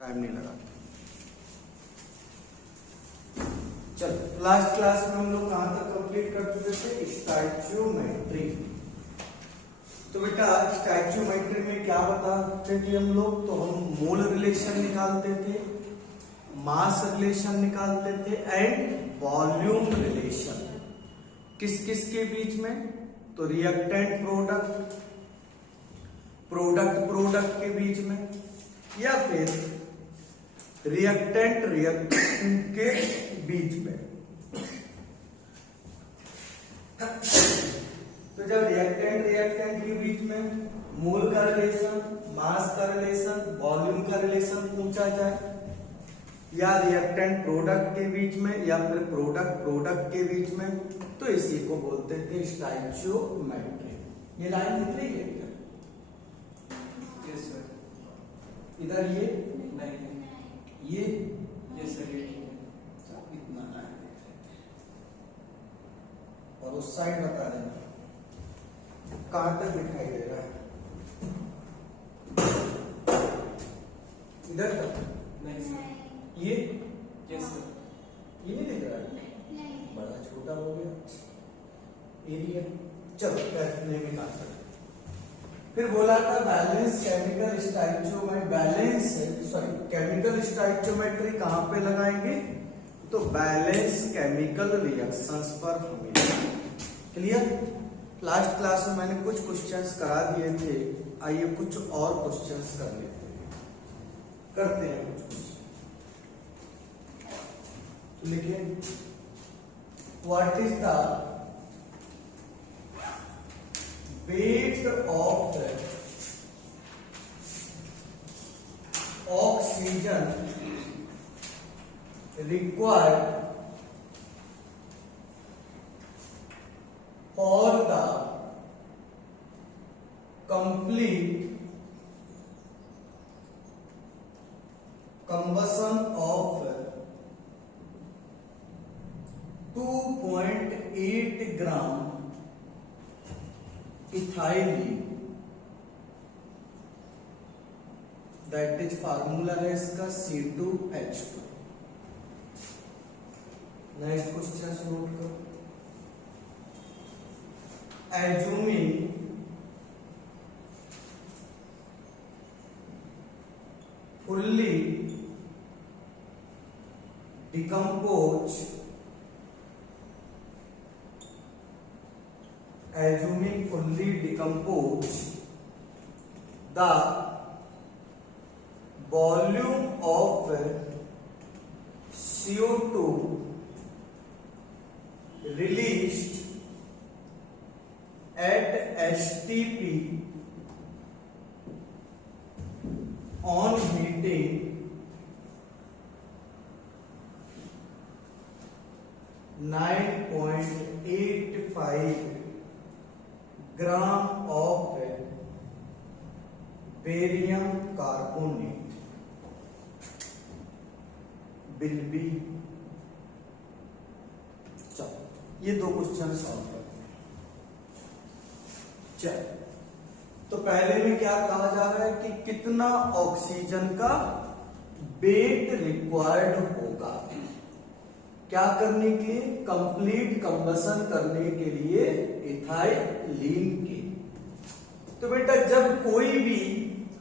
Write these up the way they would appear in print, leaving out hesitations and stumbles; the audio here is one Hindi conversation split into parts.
टाइम नहीं लगा। चलो लास्ट क्लास में हम लोग कहां तक कंप्लीट कर चुके थे? स्टैच्यूमेट्री। तो बेटा स्टैच्यूमेट्री में क्या बताते थे हम लोग? तो हम मोल रिलेशन निकालते थे, मास रिलेशन निकालते थे एंड वॉल्यूम रिलेशन। किस किस के बीच में? तो रिएक्टेंट प्रोडक्ट, प्रोडक्ट प्रोडक्ट के बीच में, या फिर रिएक्टेंट रिएक्टेंट के बीच में। तो जब रिएक्टेंट रिएक्टेंट के बीच में मोल का रिलेशन, मास का रिलेशन, वॉल्यूम का रिलेशन पूछा जाए, या रिएक्टेंट प्रोडक्ट के बीच में, या फिर प्रोडक्ट प्रोडक्ट के बीच में, तो इसी को बोलते थे स्टैच्यूमेट्री। ये लाइन दिख रही है क्या? Yes sir. इधर ये नहीं ये यस सर। इतना लाइन देख लेते हैं और उस साइड बता देना कहां तक दिखाई दे रहा है। इधर तक? नहीं सर। ये यस सर। ये नहीं दिख रहा है? बड़ा छोटा हो गया एरिया। चलो नहीं निकाल सकते। फिर बोला था balance chemical stoichiometry, balance sorry chemical stoichiometry कहां पे लगाएंगे? तो बैलेंस केमिकल रिएक्शंस पर हमें। क्लियर? लास्ट क्लास में मैंने कुछ क्वेश्चंस करा दिए थे, आइए कुछ और क्वेश्चंस कर लेते हैं, करते हैं कुछ क्वेश्चन। लिखिए what is the weight of oxygen required for the complete combustion of 2.8 gram ethylene. That is formula है इसका C2H2। नेक्स्ट क्वेश्चन नोट करो। Assuming fully decompose, assuming fully decompose the volume of CO2 released at STP on heating 9.85 gram of barium carbonate will be. चलो ये दो क्वेश्चन सॉल्व करते हैं। चलो तो पहले में क्या कहा जा रहा है कि कितना ऑक्सीजन का वेट रिक्वायर्ड होगा क्या करने के लिए? कंप्लीट कंबसन करने के लिए इथाइलिन के। तो बेटा जब कोई भी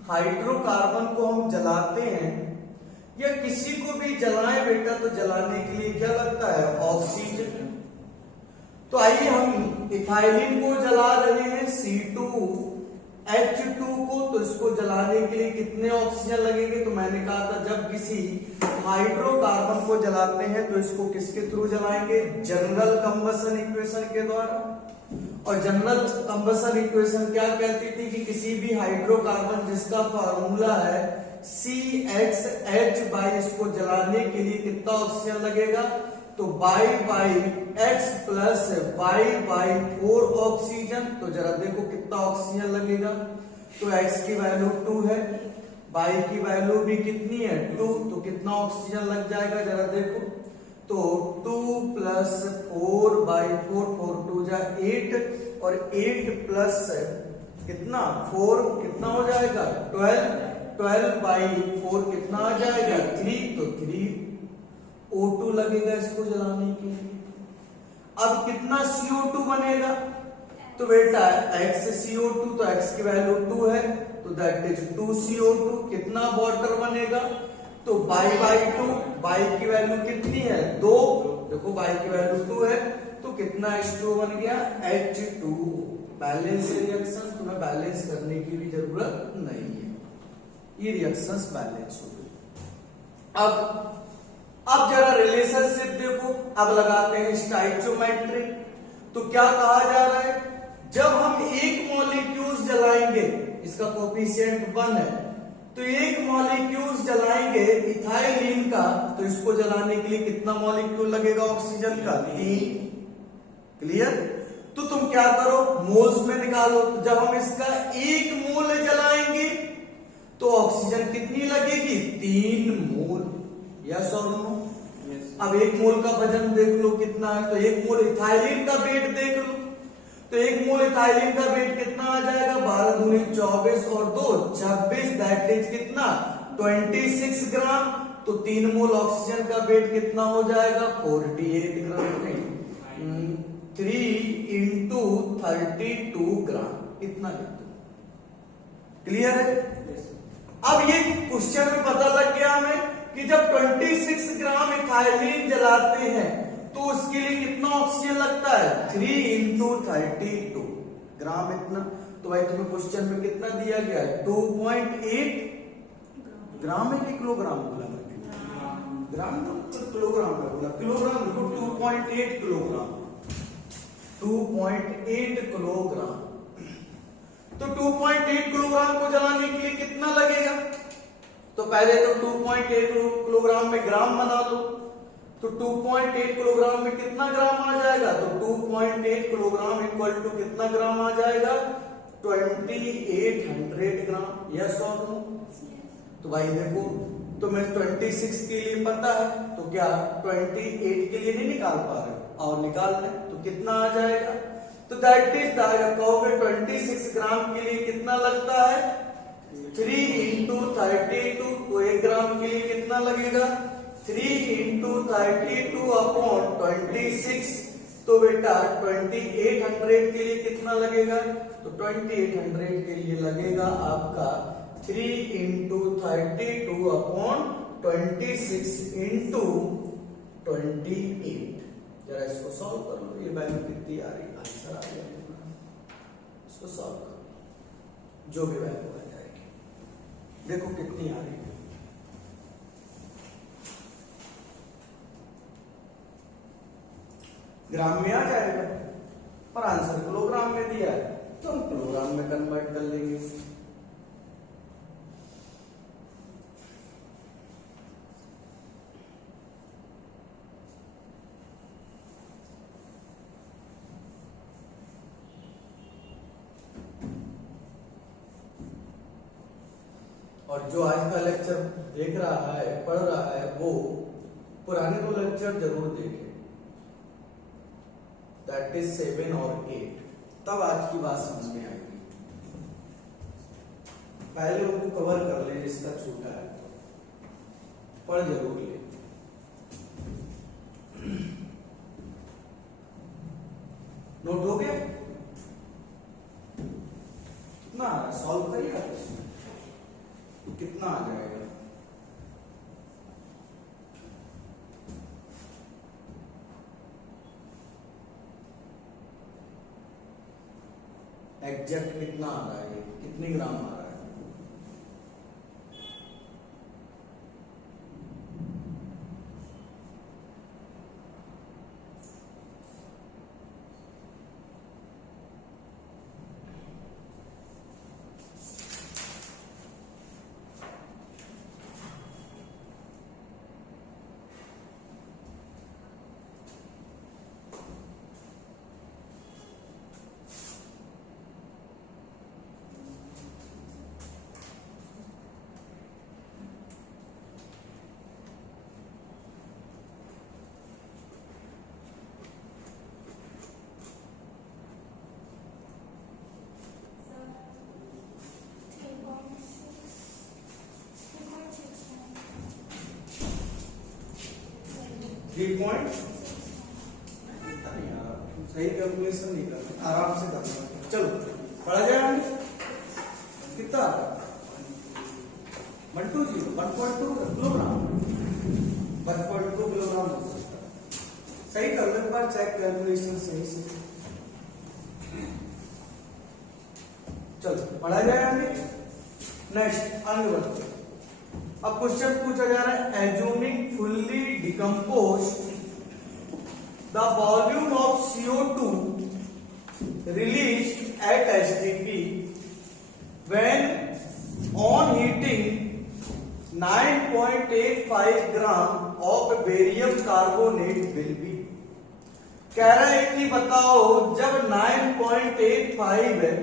हाइड्रोकार्बन को हम जलाते हैं या किसी को भी जलाएं बेटा, तो जलाने के लिए क्या लगता है? ऑक्सीजन। तो आइए हम इथाइलिन को जला रहे हैं C2H2 को, तो इसको जलाने के लिए कितने ऑक्सीजन लगेंगे? तो मैंने कहा था जब किसी हाइड्रोकार्बन को जलाते हैं तो इसको किसके थ्रू जलाएंगे? जनरल कंबसन इक्वेशन के द्वारा। और जनरल कंबसन इक्वेशन क्या कहती थी कि किसी भी हाइड्रोकार्बन जिसका फार्मूला है CHH बाई, इसको जलाने के लिए कितना ऑक्सीजन लगेगा? तो by x plus by 4 oxygen. तो जरा देखो कितना ऑक्सीजन लगेगा? तो x की वैल्यू 2 है, बाई की वैल्यू भी कितनी है? 2। तो कितना ऑक्सीजन लग जाएगा जरा देखो? तो 2 प्लस 4 बाई 4, 4 2 जा 8 और 8 प्लस कितना 4 कितना हो जाएगा 12। 12/4 कितना आ जाएगा 3, तो 3 O2 लगेगा इसको जलाने के लिए। अब कितना CO2 बनेगा, तो बेटा X CO2, तो X की वैल्यू 2 है, तो दैट इज 2 CO2। कितना वाटर बनेगा, तो y/2, y की वैल्यू कितनी है 2, देखो y की वैल्यू 2 है, तो कितना H2O बन गया H2O। बैलेंस रिएक्शन, तुम्हें बैलेंस करने की भी जरूरत नहीं है, ये रिएक्शंस बैलेंस हो गई। अब जरा रिलेशनशिप देखो, अब लगाते हैं स्टोइचियोमेट्री। तो क्या कहा जा रहा है, जब हम एक मॉलिक्यूल्स जलाएंगे, इसका कोफिशिएंट 1 है, तो एक मॉलिक्यूल्स जलाएंगे इथाइलिन का, तो इसको जलाने के लिए कितना मॉलिक्यूल लगेगा ऑक्सीजन का 3। क्लियर। तो तुम क्या करो, मोल्स में निकालो। जब हम इसका 1 मोल जलाएंगे तो ऑक्सीजन कितनी लगेगी 3 मोल। यस और नो। अब 1 मोल का वजन देख लो कितना है, तो 1 मोल इथाइलिन का वेट देख लो, तो 1 मोल इथाइलिन का वेट कितना आ जाएगा 12 दूनी 24 और 2 26, दैट इज कितना 26 ग्राम। तो 3 मोल ऑक्सीजन का वेट कितना हो जाएगा 48 ग्राम। 3 इंटू 32 ग्राम, इतना लिख दो। क्लियर है। अब ये क्वेश्चन में पता लग गया हमें कि जब 26 ग्राम इथाइलिन जलाते हैं तो उसके लिए कितना ऑक्सीजन लगता है 3 इंटू 32 ग्राम, इतना। तो भाई तुम्हें क्वेश्चन में कितना दिया गया है 2.8 ग्राम है कि किलोग्राम बोला, ग्राम तो किलोग्राम में बोला, किलोग्राम देखो 2.8 किलोग्राम, 2.8 किलोग्राम। तो 2.8 किलोग्राम को जलाने के लिए कितना लगेगा, तो पहले तो 2.8 किलोग्राम में ग्राम बना लो, तो 2.8 किलोग्राम में कितना ग्राम आ जाएगा, तो 2.8 किलोग्राम इक्वल टू कितना ग्राम आ जाएगा 2800 ग्राम। यस और नो। तो भाई देखो तुम्हें 26 के लिए पता है, तो क्या 28 के लिए नहीं निकाल पा रहे, और निकाल लें तो कितना आ जाएगा, तो दैट इज कहोगे 26 ग्राम के लिए कितना लगता है 3 इंटू 32, तो 1 ग्राम के लिए कितना लगेगा 3 इंटू 32 अपॉन 26, तो बेटा 2800 के लिए कितना लगेगा, तो 2800 के लिए लगेगा आपका 3 इंटू 32 अपॉन 26 इंटू 28। जरा इसको सॉल्व कर लो, ये वैल्यू कितनी आ रही है, आंसर आ गया, इसको सॉल्व करो, जो भी वैल्यू आ जाएगी देखो कितनी आ रही है। ग्राम में आ जाएगा, पर आंसर किलोग्राम में दिया है, तो हम किलोग्राम में कन्वर्ट कर लेंगे। और जो आज का लेक्चर देख रहा है, पढ़ रहा है, वो पुराने 2 लेक्चर जरूर देखे, दैट इज 7 और 8, तब आज की बात समझ में आएगी। पहले उनको कवर कर ले जिसका छूटा है, पढ़ जरूर ले। नोट हो गया, कितना आ रहा है सॉल्व करिएगा, कितना आ जाएगा, एग्जैक्ट कितना आ रहा है, कितने ग्राम आ रहा है। 3. सही कैलकुलेशन नहीं करना, आराम से करना। चलो पढ़ा जाए हमने कितना 120 1.2 किलोग्राम 1.2 किलोग्राम हो सकता है। सही कर लो एक बार चेक कैलकुलेशन सही से। चलो पढ़ा जाए हमने। नेक्स्ट आगे बढ़ते हैं। अब क्वेश्चन पूछा जा रहा है assuming fully decomposed the volume of CO2 released at HDP when on heating 9.85 gram of barium carbonate will be। कह रहा है कि बताओ जब 9.85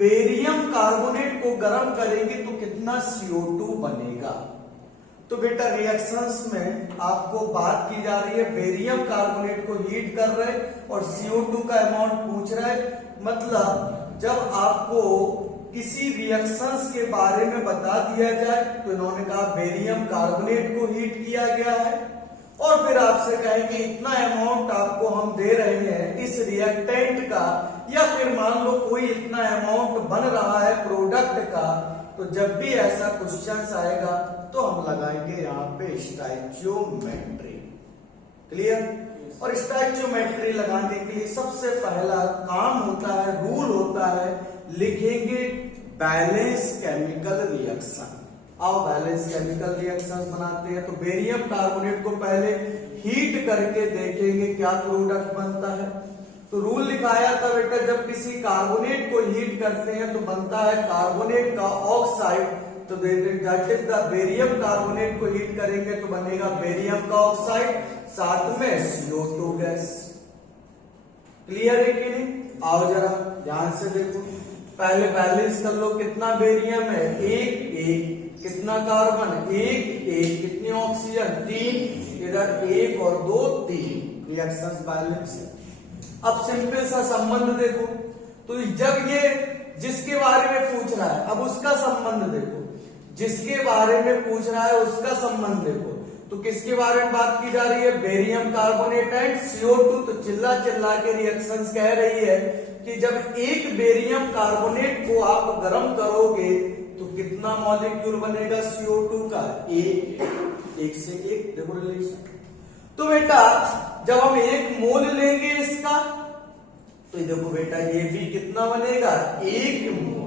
बेरियम कार्बोनेट को गर्म करेंगे तो कितना CO2 बनेगा। तो बेटा रिएक्शंस में आपको बात की जा रही है, बेरियम कार्बोनेट को हीट कर रहे और CO2 का अमाउंट पूछ रहा है। मतलब जब आपको किसी रिएक्शंस के बारे में बता दिया जाए तो इन्होंने कहा बेरियम कार्बोनेट को हीट किया गया है और फिर आपसे कहेंगे इतना अमाउंट आपको हम दे रहे हैं इस रिएक्टेंट का, या फिर मान लो कोई इतना अमाउंट बन रहा है प्रोडक्ट का। तो जब भी ऐसा क्वेश्चन आएगा तो हम लगाएंगे यहाँ पे स्टोइचियोमेट्री। क्लियर। और स्टोइचियोमेट्री लगाने के लिए सबसे पहला काम होता है, रूल होता है, लिखेंगे बैलेंस केमिकल रिएक्शन। आओ बैलेंस केमिकल रिएक्शन बनाते हैं। तो बेरियम कार्बोनेट को पहले हीट करके देखेंगे क्या प्रोडक्ट बनता है। तो रूल लिखाया था बेटा जब किसी कार्बोनेट को हीट करते हैं तो बनता है कार्बोनेट का ऑक्साइड। तो that is the barium carbonate को हीट करेंगे तो बनेगा बेरियम का ऑक्साइड, साथ में CO2 गैस। क्लियर है कि नहीं। आओ जरा ध्यान से देखो, पहले बैलेंस कर लो कितना बेरियम है 1, कितना कार्बन 1, कितनी ऑक्सीजन 3, इधर 1 और 2 3, रिएक्शंस बैलेंस है। अब सिंपल सा संबंध देखो, तो जब ये जिसके बारे में पूछ रहा है अब उसका संबंध देखो, जिसके बारे में पूछ रहा है उसका संबंध देखो। तो किसके बारे में बात की जा रही है, बेरियम कार्बोनेट एंड CO2। तो चिल्ला चिल्ला के रिएक्शंस कह रही है कि जब एक बेरियम कार्बोनेट को आप गर्म करोगे तो कितना मॉलिक्यूल बनेगा CO2 का, 1 से 1। देखो रिलेशन। तो बेटा जब हम 1 मोल लेंगे इसका तो देखो बेटा ये भी कितना बनेगा 1 मोल।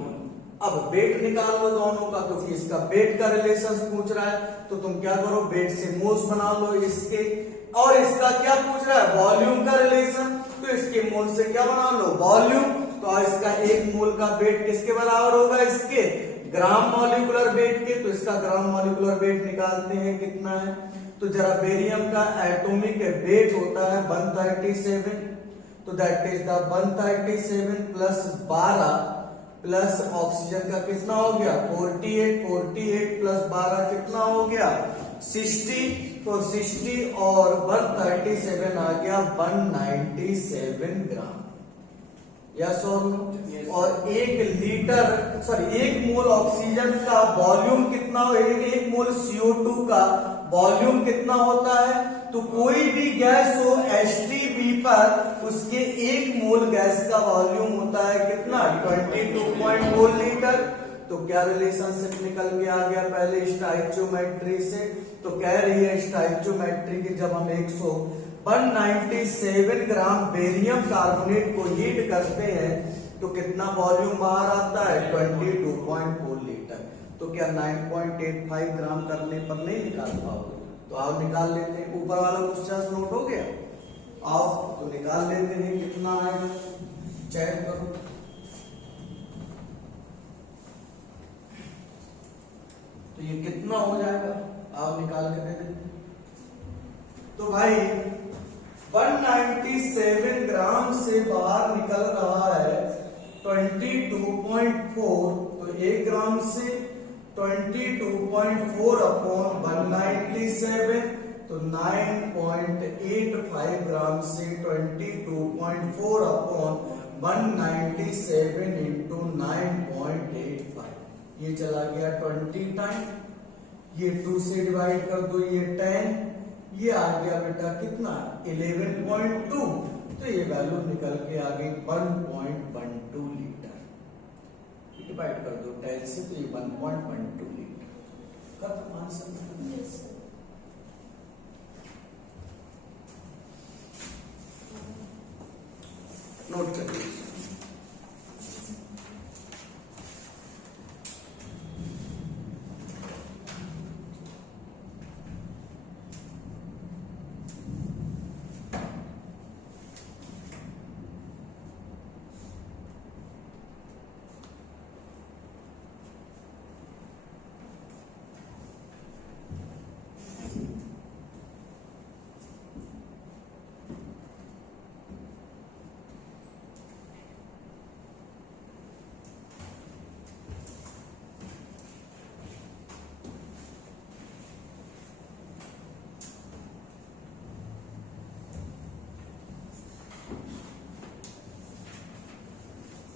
अब वेट निकाल लो दोनों का, क्योंकि इसका वेट का रिलेशन पूछ रहा है। तो तुम क्या करो, वेट से मोल्स बना लो इसके, और इसका क्या पूछ रहा है, वॉल्यूम का रिलेशन। तो इसके मोल से क्या बना लो, वॉल्यूम। तो इसका 1 मोल का वेट किसके बराबर होगा, इसके ग्राम मॉलिक्यूलर वेट के। तो इसका ग्राम मॉलिक्यूलर वेट निकालते हैं कितना है। तो जरा बेरियम का एटॉमिक वेट होता है 137। तो that is the 137 plus 12 plus oxygen का कितना हो गया 48 प्लस 12 कितना हो गया 60। तो 60 और 137 आ गया 197 ग्राम। यस और नो। और 1 मोल ऑक्सीजन का वॉल्यूम कितना हो, 1 मोल CO2 का वॉल्यूम कितना होता है। तो कोई भी गैस हो HTP पर उसके 1 मोल गैस का वॉल्यूम होता है कितना 22.4 लीटर। तो क्या रिलेशनशिप निकल के आ गया पहले स्टोइचियोमेट्री से। तो कह रही है स्टोइचियोमेट्री की जब हम 197 ग्राम बेरियम कार्बोनेट को हीट करते हैं तो कितना वॉल्यूम बाहर आता है 22.4 लीटर। तो क्या 9.85 ग्राम करने पर नहीं निकाल पाओगे। तो आओ निकाल लेते हैं। ऊपर वाला क्वेश्चन नोट हो गया, आओ तो निकाल लेते हैं कितना आएगा, चेक करो। तो ये कितना हो जाएगा, आओ निकाल के दे देते। तो भाई 197 ग्राम से बाहर निकल रहा है 22.4। तो 1 ग्राम से 22.4 अपॉन 197। तो 9.85 ग्राम से 22.4 अपॉन 197 इंटू 9.85। ये चला गया 20 टाइम, ये 2 से डिवाइड कर दो, ये 10, ये आ गया बेटा कितना 11.2, तो ये वैल्यू निकल के आ गई 1.12 लीटर। डिवाइड कर दो 10 से, तो ये 1.12 लीटर। खत्म आंसर। Yes sir. नोट करिए।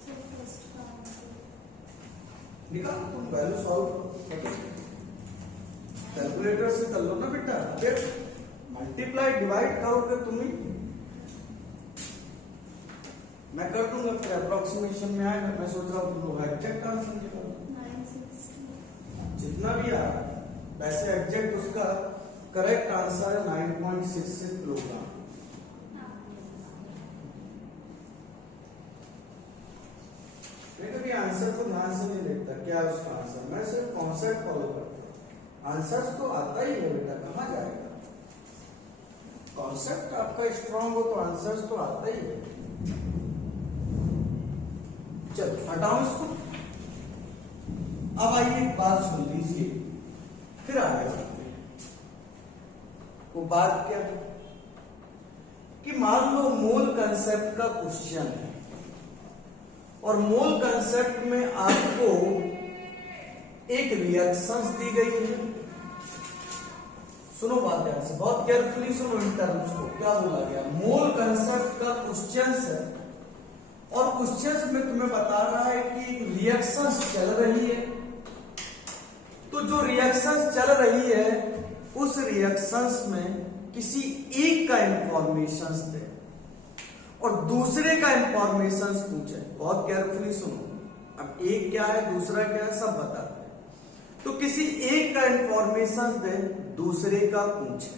सर फर्स्ट का आंसर निकाल, तुम वैल्यू सॉल्व करो, कैलकुलेटर से कर लो ना बेटा। फिर मल्टीप्लाई डिवाइड करोगे तुम ही, मैं कर दूंगा, फिर अप्रोक्सीमेशन में आएगा। मैं सोच रहा हूँ तुम लोग एग्जैक्ट आंसर निकालो, 960। जितना भी आ वैसे एग्जैक्ट उसका करेक्ट आंसर है 9.66 किलोग्राम। कभी आंसर को ध्यान से नहीं देखता क्या है उसका आंसर, मैं सिर्फ कॉन्सेप्ट फॉलो करता हूँ। आंसर तो आता ही है बेटा, कहाँ जाएगा। कॉन्सेप्ट आपका स्ट्रांग हो तो आंसर तो आता ही है। चलो हटाओ इसको। अब आइए एक बात सुन लीजिए, फिर आगे बढ़ते हैं। वो बात क्या है कि मान लो मोल कंसेप्ट का क्वेश्चन है, और मोल कंसेप्ट में आपको एक रिएक्शंस दी गई है। सुनो बात ध्यान से, बहुत केयरफुली सुनो इन टर्म्स को। क्या बोला गया, मोल कंसेप्ट का क्वेश्चंस है, और क्वेश्चंस में तुम्हें बता रहा है कि रिएक्शंस चल रही है। तो जो रिएक्शंस चल रही है उस रिएक्शंस में किसी एक का इंफॉर्मेशन दे और दूसरे का इंफॉर्मेशन पूछे। बहुत केयरफुली सुनो, अब एक क्या है दूसरा क्या है सब बताते हैं। तो किसी एक का इंफॉर्मेशन दे दूसरे का पूछे,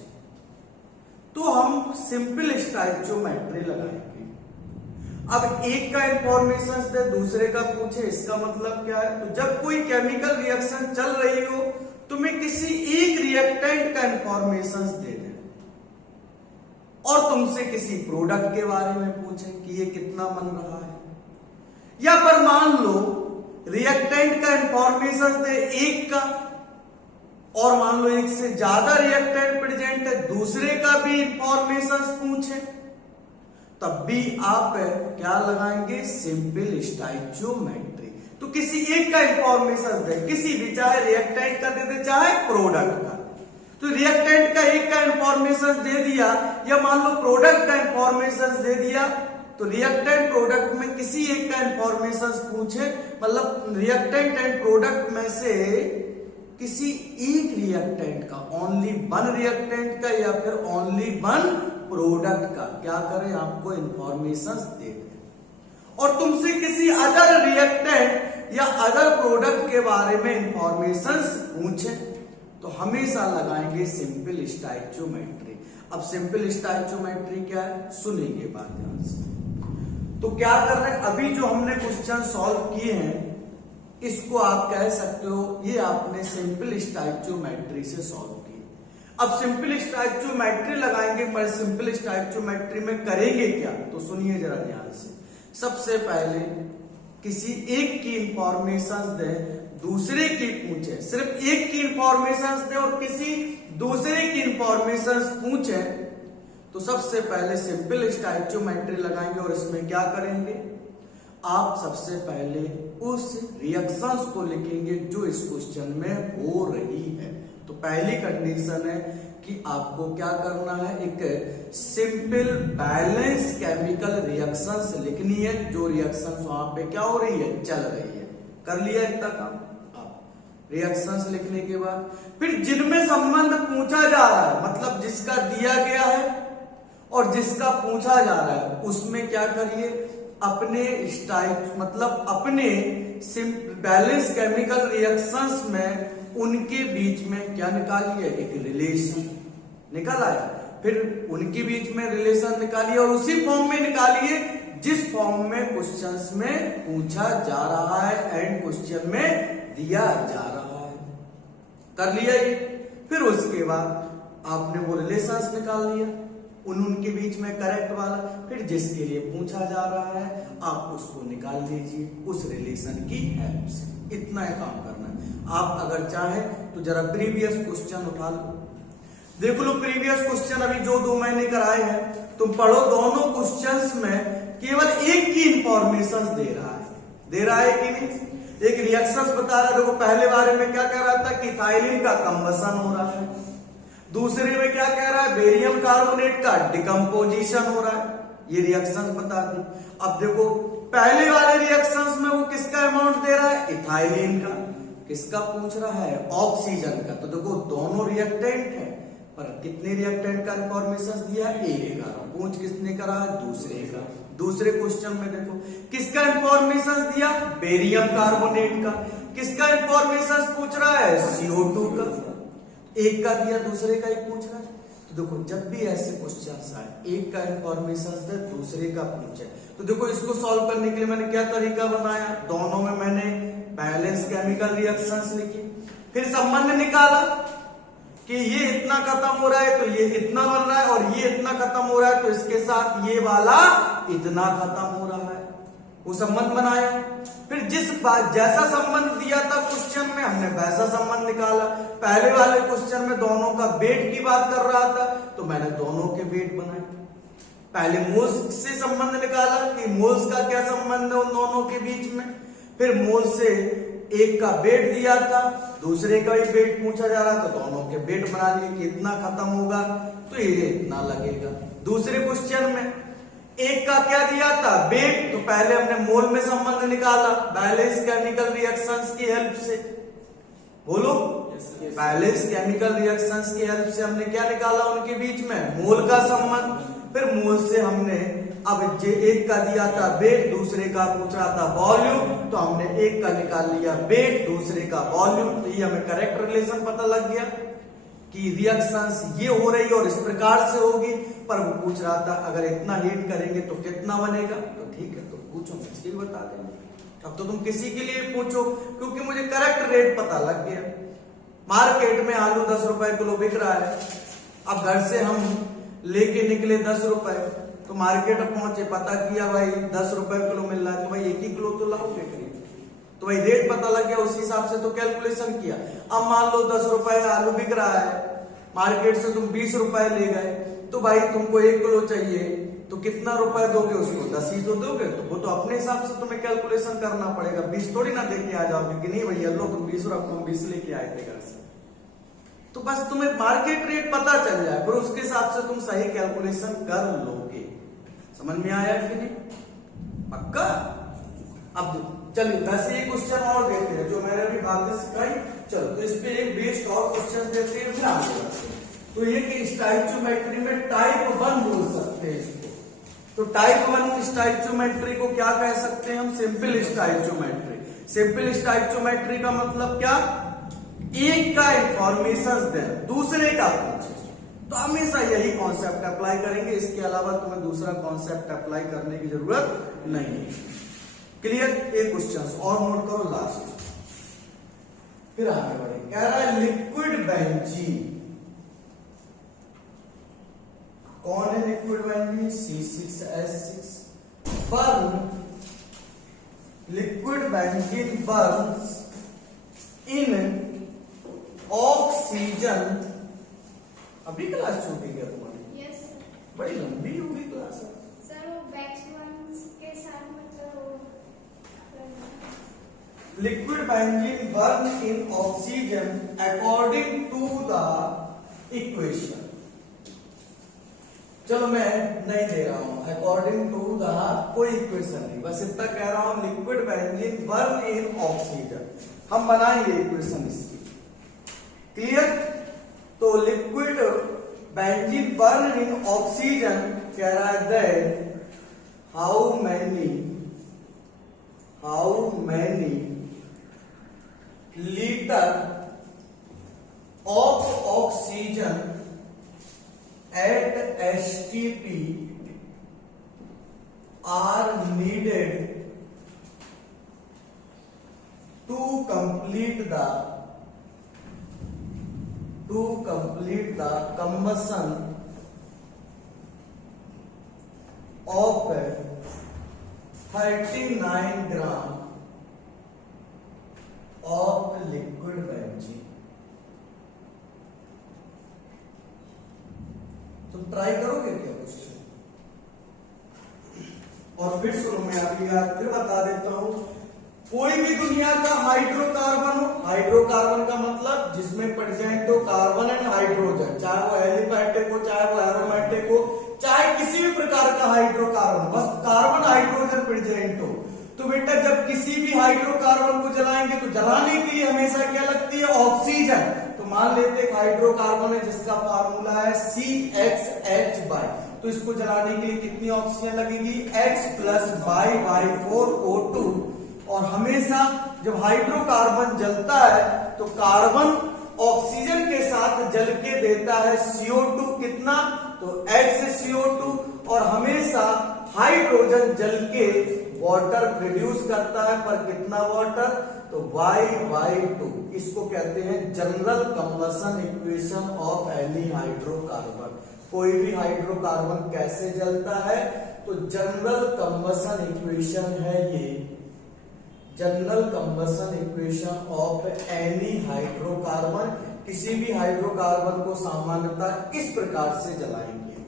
तो हम सिंपल स्टोइचियोमेट्री लगाएंगे। अब एक का इंफॉर्मेशन दे दूसरे का पूछे, इसका मतलब क्या है, तो जब कोई केमिकल रिएक्शन चल रही हो तुम्हें किसी एक रिएक्टेंट का इंफॉर्मेशन दे दे और तुमसे किसी प्रोडक्ट के बारे में पूछे कि ये कितना बन रहा है, या पर मान लो रिएक्टेंट का इंफॉर्मेशन दे एक का, और मान लो एक से ज्यादा रिएक्टेंट प्रेजेंट है दूसरे का भी इंफॉर्मेशन पूछे, तब भी आप क्या लगाएंगे, सिंपल स्टोइचियोमेट्री। तो किसी एक का इंफॉर्मेशन दे, किसी भी, चाहे रिएक्टेंट का दे दे चाहे प्रोडक्ट का, तो रिएक्टेंट का एक का इंफॉर्मेशन दे दिया, या मान लो प्रोडक्ट का इंफॉर्मेशन दे दिया, तो रिएक्टेंट प्रोडक्ट में किसी एक का इंफॉर्मेशन पूछे, मतलब रिएक्टेंट एंड प्रोडक्ट में से किसी एक रिएक्टेंट का, ओनली वन रिएक्टेंट का या फिर ओनली वन प्रोडक्ट का क्या करें, आपको इंफॉर्मेशन दे दें, और तुमसे किसी अदर रिएक्टेंट या अदर प्रोडक्ट के बारे में इंफॉर्मेशन पूछे, तो हमेशा लगाएंगे सिंपल स्टोइचियोमेट्री। अब सिंपल स्टोइचियोमेट्री क्या है, सुनेंगे बात ध्यान से। तो क्या कर रहे हैं, अभी जो हमने क्वेश्चन सॉल्व किए हैं इसको आप कह सकते हो ये आपने सिंपल स्टोइचियोमेट्री से सॉल्व किए। अब सिंपल स्टोइचियोमेट्री लगाएंगे, पर सिंपल स्टोइचियोमेट्री में करेंगे क्या, तो सुनिए जरा ध्यान से। सबसे पहले किसी एक की इंफॉर्मेशन दे दूसरे की पूछे, सिर्फ एक की इंफॉर्मेशन दे और किसी दूसरे की इंफॉर्मेशन पूछे, तो सबसे पहले सिंपल स्टोइचियोमेट्री लगाएंगे और इसमें क्या करेंगे, आप सबसे पहले उस रिएक्शंस को लिखेंगे जो इस क्वेश्चन में हो रही है। तो पहली कंडीशन है कि आपको क्या करना है, एक सिंपल बैलेंस केमिकल रिएक्शंस लिखनी है, जो रिएक्शंस वहां पे क्या हो रही है, चल रही है। कर लिया इतना काम। रिएक्शंस लिखने के बाद फिर जिनमें संबंध पूछा जा रहा है, मतलब जिस जिसका दिया गया है और जिसका पूछा जा रहा है उसमें क्या करिए, अपने स्टाइल मतलब अपने बैलेंस केमिकल रिएक्शंस में उनके बीच में क्या निकालिए, एक रिलेशन निकल आया। फिर उनके बीच में रिलेशन निकालिए और उसी फॉर्म में निकालिए जिस फॉर्म में क्वेश्चंस में पूछा जा रहा है एंड क्वेश्चन में दिया जा रहा है। कर लिया ये। फिर उसके बाद आपने वो रिलेशंस निकाल लिया उनके बीच में करेक्ट वाला। फिर जिसके लिए पूछा जा रहा है आप उसको निकाल लीजिए उस रिलेशन की हेल्प से। इतना ही काम करना है। आप अगर चाहे तो जरा प्रीवियस क्वेश्चन उठा लो, देख लो प्रीवियस क्वेश्चन अभी जो 2 महीने कराए हैं, तुम पढ़ो। दोनों क्वेश्चंस में केवल एक की इंफॉर्मेशन दे रहा है कि नहीं, एक रिएक्शंस बता रहा है। देखो पहले बारे में क्या कह रहा था कि इथाइलिन का कंबसन हो रहा है, दूसरे में क्या कह रहा है, बेरियम कार्बोनेट का डिकम्पोजिशन हो रहा है। ये रिएक्शंस बता दी। अब देखो पहले वाले रिएक्शंस में वो किसका अमाउंट दे रहा है, इथाइलिन का। किसका पूछ रहा है, ऑक्सीजन का। तो देखो दोनों रिएक्टेंट है पर कितने रिएक्टेंट का इंफॉर्मेशन दिया, एक का। पूछ किसने करा है, दूसरे का। दूसरे क्वेश्चन में देखो किसका इंफॉर्मेशन दिया, बेरियम कार्बोनेट का। किसका इंफॉर्मेशन पूछ रहा है, CO2 का। एक का दिया दूसरे का ही पूछ रहा है। तो देखो जब भी ऐसे क्वेश्चंस आए एक का इंफॉर्मेशन दे दूसरे का पूछे। तो देखो इसको सॉल्व करने के लिए मैंने क्या तरीका बनाया, दोनों में मैंने बैलेंस केमिकल रिएक्शंस लिखी, फिर संबंध निकाला कि ये इतना खत्म हो रहा है तो ये इतना बन रहा है और ये इतना खत्म हो रहा है तो इसके साथ ये वाला इतना खत्म हो रहा है, वो संबंध बनाया। फिर जिस बात जैसा संबंध दिया था क्वेश्चन में हमने वैसा संबंध निकाला। पहले वाले क्वेश्चन में दोनों का वेट की बात कर रहा था तो मैंने दोनों के वेट बनाए। पहले मोल्स से संबंध निकाला कि मोल्स का क्या संबंध है उन दोनों के बीच में। फिर मोल से एक का वेट दिया था, दूसरे का भी वेट पूछा जा रहा था, दोनों के वेट बना लिए कि इतना खत्म होगा तो ये इतना लगेगा। दूसरे क्वेश्चन में एक का क्या दिया था, वेट। तो पहले हमने मोल में संबंध निकाला बैलेंस केमिकल रिएक्शंस की हेल्प से। बोलो बैलेंस केमिकल रिएक्शंस की हेल्प से हमने क्या निकाला, उनके बीच में मोल का संबंध। फिर मोल से हमने अब एक का दिया था वेट, दूसरे का पूछ रहा था वॉल्यूम, तो हमने एक का निकाल लिया वेट, दूसरे का वॉल्यूम। तो ये हमें करेक्ट रिलेशन पता लग गया कि रिएक्शंस ये हो रही है और इस प्रकार से होगी। पर वो पूछ रहा था अगर इतना हीट करेंगे तो कितना बनेगा। तो ठीक है तो पूछो, मुझे भी बता देंगे। अब तो तुम किसी के लिए पूछो क्योंकि मुझे करेक्ट रेट पता लग गया। मार्केट में आलू 10 रुपए किलो बिक रहा है। अब घर से हम लेके निकले 10 रुपए, तो मार्केट पहुंचे, पता किया भाई 10 रुपए किलो मिल रहा है, तो भाई 1 ही किलो तो लाओगे करीब। तो भाई रेट पता लग गया, उस हिसाब से तो कैलकुलेशन किया। अब मान लो 10 रुपए आलू बिक रहा है, मार्केट से तुम 20 रुपए ले गए, तो भाई तुमको 1 किलो चाहिए तो कितना रुपए दोगे उसको, 10 ही तो दोगे। तो वो तो अपने हिसाब से तुम्हें कैलकुलेशन करना पड़ेगा, 20 थोड़ी ना देके आ जाओगे कि नहीं भैया लो तुम 20 रखो, 20 लेके आए थे घर से। तो बस तुम्हें मार्केट रेट पता चल जाए, फिर उसके हिसाब से तुम सही कैलकुलेशन कर लोगे। समझ में आया कि नहीं, पक्का। अब चलिए वैसे ये क्वेश्चन और देते हैं जो मैंने अभी बातें सिखाई। चलो तो इस पे एक बेस्ड और क्वेश्चन देते हैं, फिर आगे बढ़ते हैं। तो ये कि स्टोइकियोमेट्री में टाइप 1 बोल सकते हैं इसको। तो टाइप 1 स्टोइकियोमेट्री को क्या कह सकते हैं हम, सिंपल स्टोइकियोमेट्री। सिंपल स्टोइकियोमेट्री का मतलब क्या, एक का इंफॉर्मेशन दे दूसरे का पूछे। तो हमेशा यही कॉन्सेप्ट अप्लाई करेंगे, इसके अलावा तुम्हें दूसरा कॉन्सेप्ट अप्लाई करने की जरूरत नहीं है। क्लियर। एक क्वेश्चन और नोट करो लास्ट, फिर आगे बढ़े। कह रहा है लिक्विड बेंजीन, कौन है liquid benzene, C6H6 burn, liquid benzene burns in oxygen. अभी क्लास छूटी गया तुम्हारी? यस बड़ी लंबी होगी क्लास। सर वो बैच 1 के साथ मतलब liquid benzene burn in oxygen according to the equation. चलो मैं नहीं दे रहा हूं अकॉर्डिंग टू द कोई इक्वेशन नहीं, बस इतना कह रहा हूं liquid benzene burn in oxygen. हम बनाएंगे इक्वेशन इसकी। क्लियर। तो liquid benzene burn in oxygen कह रहा है that how many litre of oxygen at STP are needed to complete the combustion of 39 gram of liquid benzene। तुम ट्राई करोगे क्या क्वेश्चन? और फिर सुनो, मैं आपकी याद फिर बता देता हूं। कोई भी दुनिया का हाइड्रोकार्बन हो, हाइड्रोकार्बन का मतलब जिसमें प्रेजेंट हो कार्बन एंड हाइड्रोजन, चाहे वो एलिफैटिक हो, चाहे वो एरोमेटिक हो, चाहे किसी भी प्रकार का हाइड्रोकार्बन, बस कार्बन हाइड्रोजन प्रेजेंट हो। तो बेटा जब किसी भी हाइड्रोकार्बन को जलाएंगे तो जलाने के लिए हमेशा क्या लगती है? ऑक्सीजन। तो मान लेते हैं हाइड्रोकार्बन है जिसका फार्मूला है CXH2। तो इसको जलाने के लिए कितनी ऑक्सीजन लगेगी? X + Y/4O2। और हमेशा जब हाइड्रोकार्बन जलता है तो कार्बन ऑक्सीजन के साथ जल के देता है CO2 कितना? तो HCO2। और हमेशा हाइड्रोजन जल के वाटर प्रोड्यूस करता है, पर कितना वाटर? तो Y/2। इसको कहते हैं general combustion equation of any hydrocarbon. कोई भी हाइड्रोकार्बन कैसे जलता है? तो जनरल कंबशन इक्वेशन है ये, general combustion equation of any hydrocarbon. किसी भी हाइड्रोकार्बन को सामान्यतः इस प्रकार से जलाएंगे।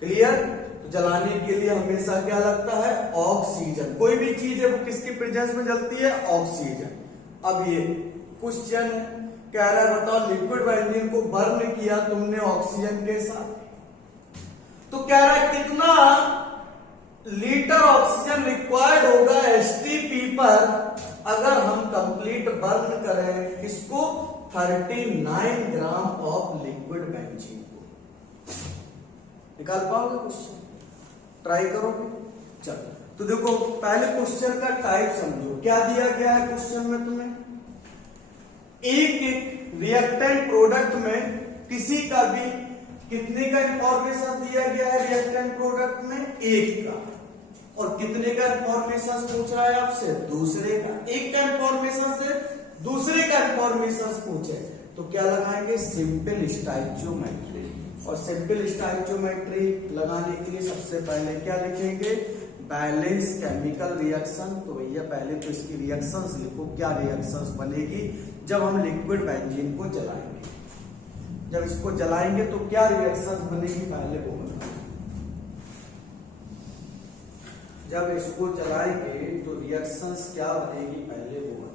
क्लियर? तो जलाने के लिए हमेशा क्या लगता है? ऑक्सीजन। कोई भी चीज है वो किसकी प्रेजेंस में जलती है? ऑक्सीजन। अब ये क्वेश्चन कह रहा है बताओ लिक्विड बेंजीन को बर्न किया तुमने ऑक्सीजन के साथ, तो कह रहा है कितना लीटर ऑक्सीजन रिक्वायर्ड होगा STP पर अगर हम कंप्लीट बर्न करें इसको 39 ग्राम ऑफ लिक्विड बेंजीन को। निकाल पाओगे क्वेश्चन? ट्राई करोगे? चलो तो देखो पहले क्वेश्चन का टाइप समझो। क्या दिया गया है क्वेश्चन में तुम्हें? एक रिएक्टेंट प्रोडक्ट में किसी का भी कितने का इंफॉर्मेशन दिया गया है? रिएक्टेंट प्रोडक्ट में एक का। और कितने का इंफॉर्मेशन पूछ रहा है आपसे? दूसरे का। एक का इंफॉर्मेशन से दूसरे का इंफॉर्मेशन पूछे तो क्या लगाएंगे? Simple stoichiometry. और सिंपल स्टोइकियोमेट्री लगाने के लिए सबसे पहले क्या लिखेंगे? Balance chemical reaction. तो भैया पहले तो इसकी रिएक्शंस लिखो, क्या रिएक्शंस बनेगी जब हम लिक्विड बेंजीन को जलाएंगे। जब इसको जलाएंगे तो क्या रिएक्शंस बनेगी पहले वो बताओ। जब इसको जलाएंगे तो रिएक्शंस क्या बनेगी पहले वो बताओ।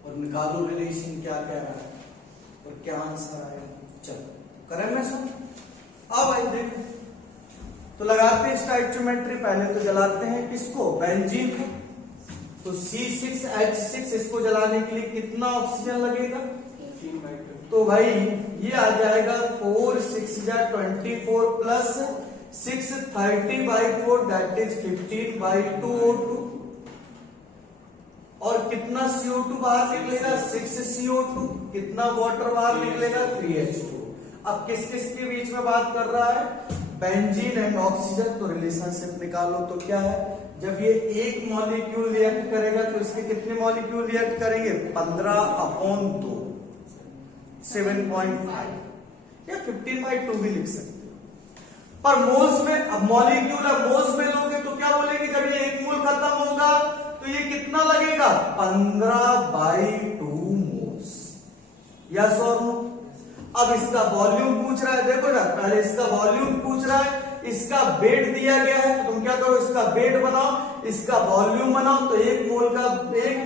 और निकालो रिलेशन क्या कह रहा है और क्या आंसर आएगा। चलो करें मैं सब। अब भाई देखो तो लगाते हैं स्टोइकियोमेट्री। पहले तो जलाते हैं किसको? बेंजीन को। तो C6H6 इसको जलाने के लिए कितना ऑक्सीजन लगेगा? 18/2। तो भाई ये आ जाएगा 4 6 24 प्लस 6 30/4 दैट इज 15/2O2। और कितना CO2 बाहर निकलेगा? 6 CO2। कितना वाटर बाहर निकलेगा? 3H2। अब किस किस के बीच में बात कर रहा है? Benzene and oxygen. तो रिलेशनशिप निकालो तो क्या है? जब ये एक मॉलिक्यूल रिएक्ट करेगा तो इसके कितने मॉलिक्यूल रिएक्ट करेंगे? 15/2 7.5 या 15/2 भी लिख सकते हो। पर मोल्स में, अब मॉलिक्यूल मोल्स में लोगे तो क्या बोले? लगेगा 15/2 मोल्स। यस और नो? अब इसका वॉल्यूम पूछ रहा है, देखो ना, पहले इसका वॉल्यूम पूछ रहा है, इसका वेट दिया गया है, तो तुम क्या करो, इसका वेट बनाओ, इसका वॉल्यूम बनाओ, तो एक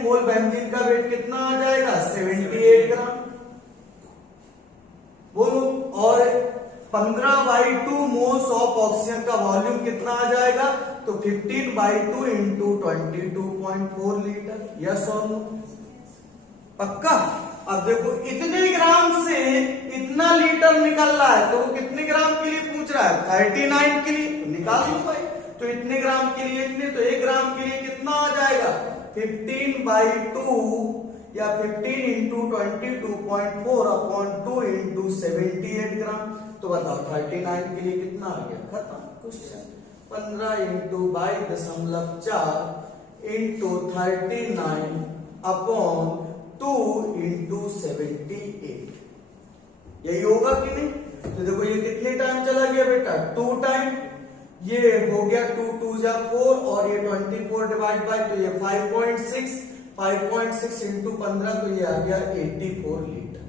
मोल बेंजीन का वेट कितना आ जाएगा, 78 ग्राम। बोलो, और 15/2 मोल्स ऑफ ऑक्सीजन का वॉल्यूम कितना आ जाएगा, तो 15/2 इंटू 22.4 लीटर। यस और नो? पक्का? अब देखो, इतने ग्राम से इतना लीटर निकल रहा है, तो वो कितने ग्राम के लिए पूछ रहा है, 39 के लिए, तो निकाल दो भाई। तो इतने ग्राम के लिए इतने, तो 1 ग्राम के लिए कितना आ जाएगा, 15/2 या 15 इंटू 22.4 अपॉन 2 इंटू 78 ग्राम। तो बताओ 39 के लिए कितना आ गया, खत्म question. 15 into 22.4 into 39 upon 2 into 78, यही होगा कि नहीं? तो देखो ये कितने टाइम चला गया बेटा, 2 टाइम, ये हो गया 2 2 जा 4 और ये 24 डिवाइड बाय, तो ये 5.6 इंटू 15, तो ये आ गया 84 लीटर,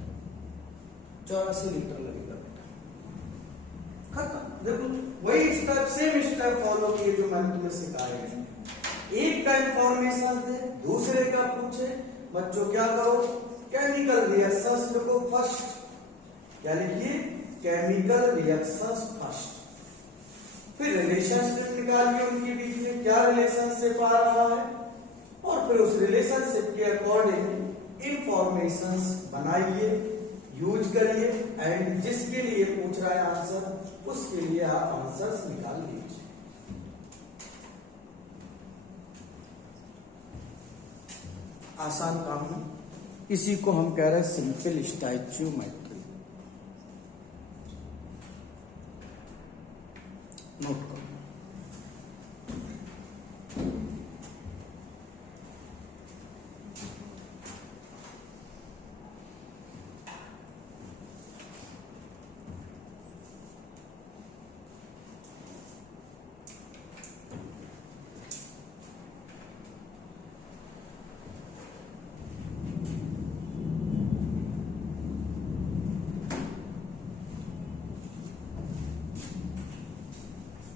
84 लीटर लगेगा बेटा, खत्म। देखो वही स्टेप, सेम स्टेप फॉलो किए जो मैंने तुम्हें सिखाए हैं। एक का इंफॉर्मेशन दे, दूसरे का पूछे, बच्चों क्या करो, केमिकल रिएक्शंस को फर्स्ट, यानी कि केमिकल रिएक्शंस फर्स्ट, फिर रिलेशनशिप निकालिए उनके बीच में, क्या रिलेशनशिप आ रहा है, और फिर उस रिलेशनशिप के अकॉर्डिंग इंफॉर्मेशंस बनाइए, यूज करिए, एंड जिसके लिए पूछ रहा है आंसर, उसके लिए आप आंसर्स निकाल लीजिए। आसान काम है, इसी को हम कह रहे हैं सिंपल स्टोइचियोमेट्री। नोट करो।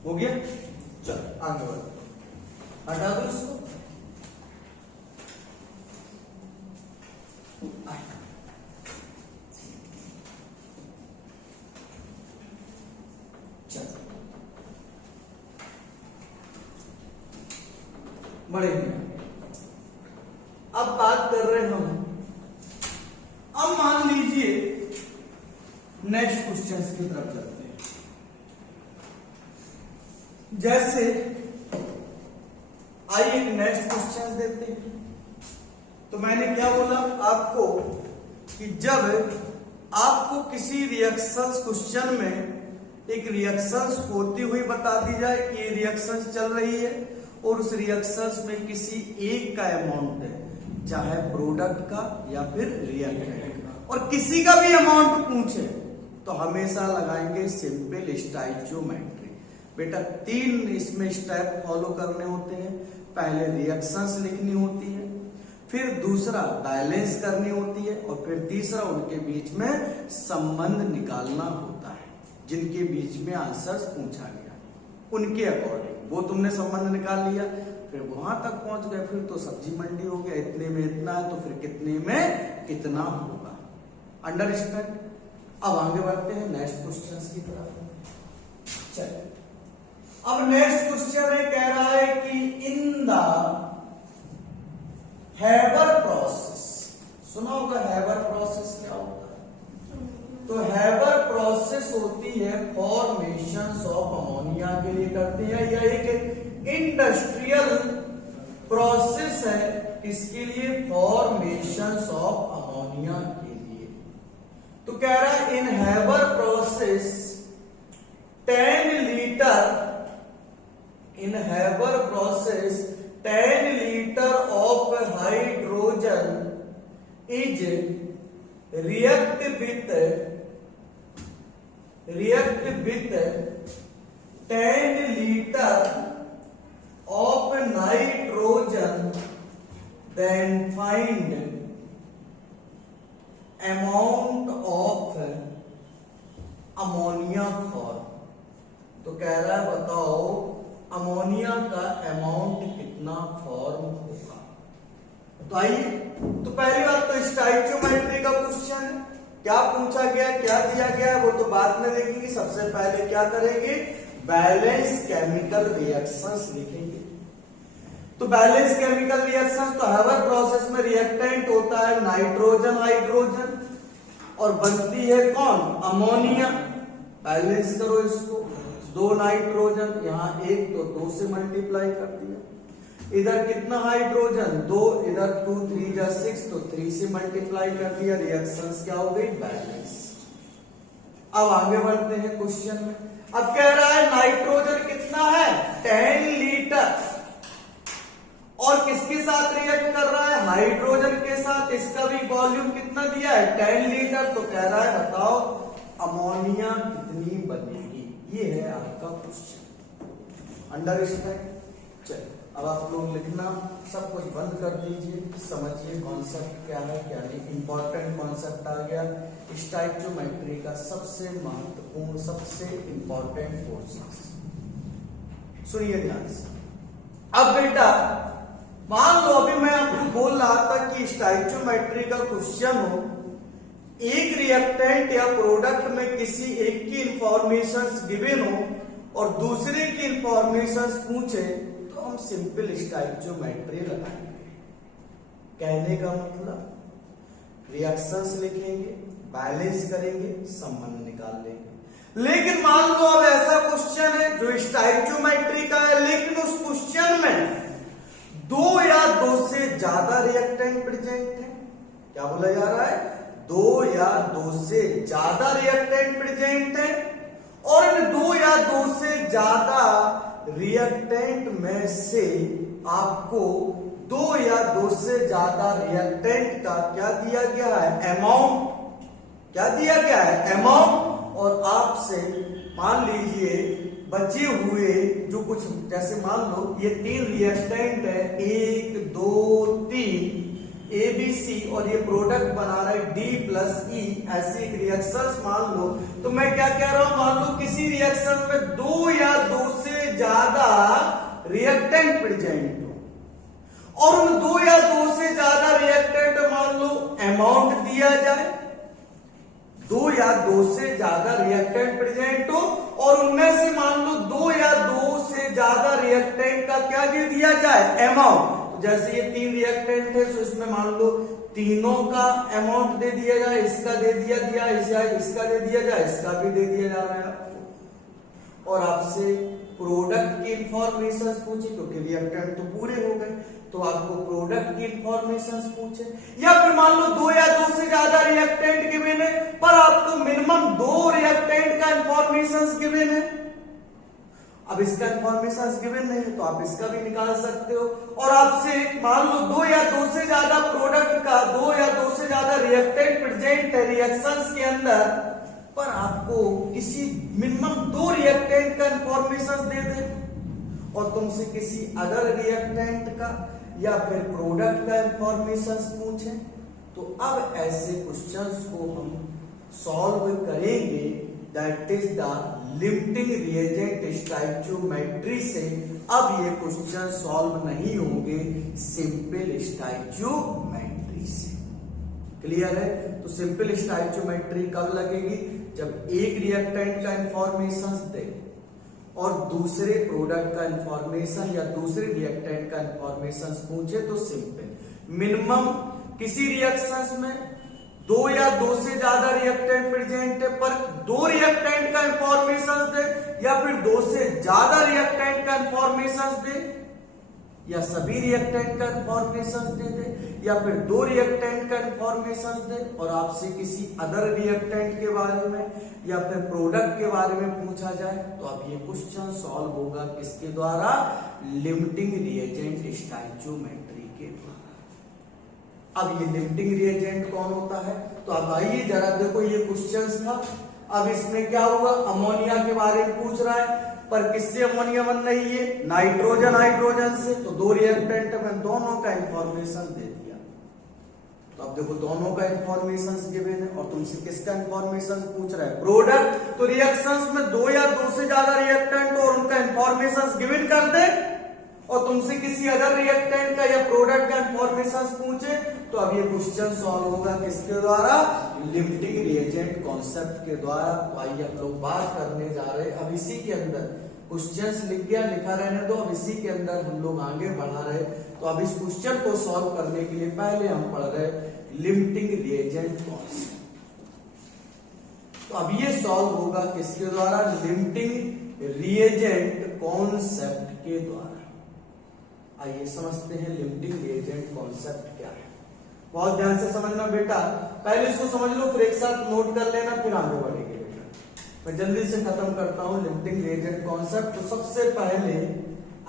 हो गया, चल आगे बढ़ो, हटा दो इसको। चल बड़े, अब बात कर रहे हम, अब मान लीजिए नेक्स्ट क्वेश्चन की तरफ चलते हैं। जैसे आइए एक नेक्स्ट क्वेश्चन देते हैं। तो मैंने क्या बोला आपको कि जब आपको किसी रिएक्शंस क्वेश्चन में एक रिएक्शंस होती हुई बता दी जाए कि ये रिएक्शंस चल रही है और उस रिएक्शंस में किसी एक का अमाउंट है, चाहे प्रोडक्ट का या फिर रिएक्टेंट का, और किसी का भी अमाउंट पूछे, तो हमेशा लगाएंगे सिंपल स्टोइचियोमेट्री। बेटा 3 इसमें स्टेप फॉलो करने होते हैं। पहले रिएक्शंस लिखनी होती है, फिर दूसरा बैलेंस करनी होती है, और फिर तीसरा उनके बीच में संबंध निकालना होता है, जिनके बीच में आंसर्स पूछा गया उनके अकॉर्डिंग। वो तुमने संबंध निकाल लिया, फिर वहां तक पहुंच गए, फिर तो सब्जी मंडी हो गया, इतने में इतना है तो फिर कितने में कितना होगा। अंडरस्टैंड? अब आगे बढ़ते हैं नेक्स्ट क्वेश्चन की तरफ। चलिए, अब नेक्स्ट क्वेश्चन है, कह रहा है कि इन द हैबर प्रोसेस, सुना होगा हैबर प्रोसेस क्या होता है? तो हैबर प्रोसेस होती है फॉर्मेशन ऑफ अमोनिया के लिए करते हैं, या एक इंडस्ट्रियल प्रोसेस है, किसके लिए? फॉर्मेशन ऑफ अमोनिया के लिए। तो कह रहा है in Haber process 10 litre, in Haber process 10 liter of hydrogen is react with 10 liter of nitrogen, then amount कितना फॉर्म होगा। तो आइए, तो पहली बात तो स्टोइकियोमेट्री का क्वेश्चन है, क्या पूछा गया, क्या दिया गया है वो तो बाद में देखेंगे। सबसे पहले क्या करेंगे, बैलेंस केमिकल रिएक्शंस लिखेंगे। तो बैलेंस केमिकल रिएक्शंस, तो हर प्रोसेस में रिएक्टेंट होता है नाइट्रोजन हाइड्रोजन और बनती है कौन, अमोनिया। बैलेंस करो इसको, 2 नाइट्रोजन, यहाँ 1 तो 2 से मल्टीप्लाई कर दिया। इधर कितना हाइड्रोजन, 2, इधर 2 3 जा 6 तो 3 से मल्टीप्लाई कर दिया। रिएक्शंस क्या हो गई, बैलेंस। अब आगे बढ़ते हैं क्वेश्चन में। अब कह रहा है नाइट्रोजन कितना है, 10 लीटर, और किसके साथ रिएक्ट कर रहा है, हाइड्रोजन के साथ। इसका भी वॉल्यूम कितना दिया है, 10 लीटर। तो कह रहा है बताओ अमोनिया कितनी बनेगी, ये है आपका क्वेश्चन। अंडरस्टैंड। चलिए अब आप लोग लिखना सब कुछ बंद कर दीजिए, समझिए कॉन्सेप्ट क्या है क्या नहीं। इंपॉर्टेंट कॉन्सेप्ट आ गया, स्टोइकियोमेट्री का सबसे महत्वपूर्ण, सबसे इंपॉर्टेंट पोर्शन। सुनिए ध्यान से। अब बेटा मान लो अभी मैं आपको बोल रहा था कि स्टोइकियोमेट्री का क्वेश्चन हो, एक रिएक्टेंट या प्रोडक्ट में किसी एक की इंफॉर्मेशन गिवन हो और दूसरे की इंफॉर्मेशन पूछे, तो हम सिंपल स्टोइकियोमेट्री लगाएंगे। कहने का मतलब रिएक्शंस लिखेंगे, बैलेंस करेंगे, संबंध निकाल लेंगे। लेकिन मान लो अब ऐसा क्वेश्चन है जो स्टोइकियोमेट्री का है, लेकिन उस क्वेश्चन में 2 या 2 से ज्यादा रिएक्टेंट प्रेजेंट है। क्या बोला जा रहा है, 2 या 2 से ज्यादा रिएक्टेंट प्रेजेंट है, और इन 2 या 2 से ज्यादा रिएक्टेंट में से आपको 2 या 2 से ज्यादा रिएक्टेंट का क्या दिया गया है, अमाउंट। क्या दिया गया है, अमाउंट। और आपसे मान लीजिए बचे हुए जो कुछ, जैसे मान लो ये 3 रिएक्टेंट है, 1 2 3 ABC, और ये प्रोडक्ट बना रहा है D+E, ऐसी एक रिएक्शंस मान लो। तो मैं क्या कह रहा हूं, मान लो किसी रिएक्शन में 2 या 2 से ज्यादा रिएक्टेंट प्रेजेंट हो, और उन 2 या 2 से ज्यादा रिएक्टेंट मान लो अमाउंट दिया जाए। 2 या 2 से ज्यादा रिएक्टेंट प्रेजेंट हो और उनमें से मान लो 2 या 2 से ज्यादा रिएक्टेंट का क्या दे दिया जाए, अमाउंट। जैसे ये 3 रिएक्टेंट है, तो इसमें मान लो तीनों का अमाउंट दे दिया जाए, इसका दे दिया इसका दे दिया जाए, इसका भी दे दिया जा रहा है आपको। और आपसे प्रोडक्ट की इंफॉर्मेशन पूछे, क्योंकि रिएक्टेंट तो पूरे हो गए, तो आपको प्रोडक्ट की इंफॉर्मेशन पूछे। या फिर मान लो 2 या 2 से ज्यादा रिएक्टेंट गिवन है, पर आपको मिनिमम 2 रिएक्टेंट का इंफॉर्मेशन गिवन है। अब इसका इंफॉर्मेशन गिवन नहीं है तो आप इसका भी निकाल सकते हो। और आपसे मान लो 2 या 2 से ज्यादा प्रोडक्ट का, 2 या 2 से ज्यादा रिएक्टेंट प्रेजेंट है रिएक्शंस के अंदर, पर आपको किसी मिनिमम 2 रिएक्टेंट का इंफॉर्मेशन दे दे, और तुमसे किसी अदर रिएक्टेंट का या फिर प्रोडक्ट का इंफॉर्मेशन पूछे, तो अब ऐसे क्वेश्चंस को हम सॉल्व करेंगे। That is the limiting reagent stoichiometry से। अब ये क्वेश्चन सॉल्व नहीं होंगे सिंपल स्टोइकियोमेट्री से। क्लियर है? तो सिंपल स्टोइकियोमेट्री कब लगेगी, जब एक रिएक्टेंट का इंफॉर्मेशन दे और दूसरे प्रोडक्ट का इंफॉर्मेशन या दूसरे रिएक्टेंट का इंफॉर्मेशन पूछे, तो सिंपल। मिनिमम किसी रिएक्शंस में 2 या 2 से ज्यादा रिएक्टेंट प्रेजेंट है, पर 2 रिएक्टेंट का इंफॉर्मेशन दे, या फिर 2 से ज्यादा रिएक्टेंट का इंफॉर्मेशन दे, या सभी रिएक्टेंट का इंफॉर्मेशन दे, या फिर 2 रिएक्टेंट का इंफॉर्मेशन दे, और आपसे किसी अदर रिएक्टेंट के बारे में या फिर प्रोडक्ट के बारे में पूछा जाए, तो अब ये क्वेश्चन सॉल्व होगा किसके द्वारा, लिमिटिंग रिएजेंट स्टोइकियोमेट्री के द्वारा। अब ये लिमिटिंग रिएजेंट कौन होता है, तो अब आइए जरा देखो, ये क्वेश्चन था। अब इसमें क्या हुआ, अमोनिया के बारे में पूछ रहा है, पर किससे अमोनिया बन रही है, नाइट्रोजन हाइड्रोजन से। तो 2 रिएक्टेंट में दोनों का इंफॉर्मेशन दे दिया। तो अब देखो दोनों का इंफॉर्मेशन गिवन है, और तुमसे किसका इंफॉर्मेशन पूछ रहा है, प्रोडक्ट। तो रिएक्शंस में 2 या 2 से ज्यादा रिएक्टेंट और उनका इंफॉर्मेशन गिवन कर दे, और तुमसे किसी अदर रिएक्टेंट का या प्रोडक्ट का इंफॉर्मेशन पूछे तो अब ये क्वेश्चन सॉल्व होगा किसके द्वारा? लिमिटिंग रिएजेंट कॉन्सेप्ट के द्वारा। तो आइए हम लोग बात करने जा रहे हैं अब इसी के अंदर क्वेश्चंस लिख गया, लिखा रहने दो, अब इसी के अंदर हम लोग आगे बढ़ा रहे। तो अब इस क्वेश्चन को सॉल्व करने के लिए पहले हम पढ़ रहे लिमिटिंग रिएजेंट कॉन्सेप्ट। तो अब ये सॉल्व होगा किसके द्वारा? लिमिटिंग रिएजेंट कॉन्सेप्ट के द्वारा। आइए समझते हैं लिमिटिंग रिएजेंट कॉन्सेप्ट क्या है। बहुत ध्यान से समझना बेटा, पहले इसको समझ लो फिर एक साथ नोट कर लेना, फिर आगे बढ़ेंगे बेटा। मैं जल्दी से खत्म करता हूं लिमिटिंग रिएजेंट कॉन्सेप्ट। तो सबसे पहले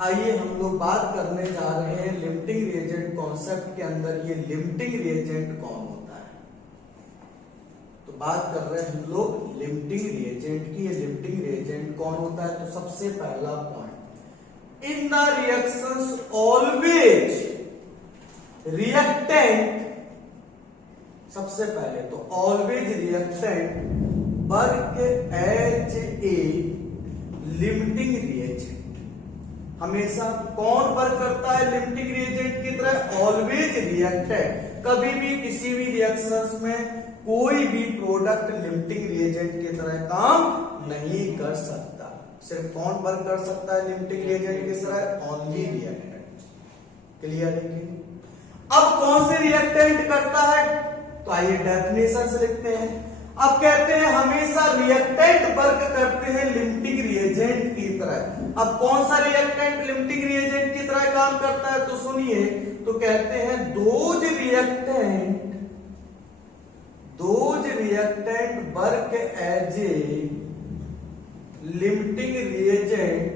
आइए हम लोग बात करने जा रहे हैं लिमिटिंग रिएजेंट कॉन्सेप्ट के अंदर ये लिमिटिंग रिएजेंट कौन होता है। तो बात कर रहे हैं हम लोग लिमिटिंग रिएजेंट की। ये लिमिटिंग रिएजेंट कौन होता है? तो सबसे पहला point, in the reactions always reactant, सबसे पहले तो always reactant work as a limiting reagent। हमेशा कौन वर्क करता है लिमिटिंग रिएजेंट की तरह? Always reactant. कभी भी किसी भी रिएक्शंस में कोई भी प्रोडक्ट लिमिटिंग रिएजेंट की तरह काम नहीं कर सकता। सिर्फ कौन वर्क कर सकता है लिमिटिंग रिएजेंट की तरह? Only reactant. क्लियर है कि? अब कौन से रिएक्टेंट करता है? तो आइए डेफिनेशन से लिखते हैं। अब कहते हैं हमेशा रिएक्टेंट वर्क करते हैं लिमिटिंग रिएजेंट की तरह। अब कौन सा रिएक्टेंट लिमिटिंग रिएजेंट की तरह काम करता है? तो सुनिए, तो कहते हैं those reactant work as a limiting reagent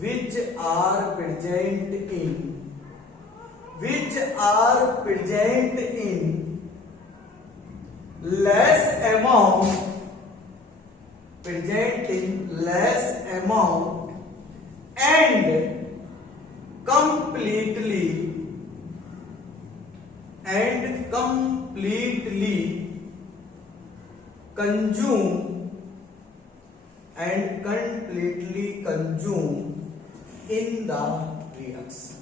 which are present in less amount and completely consume in the reaction।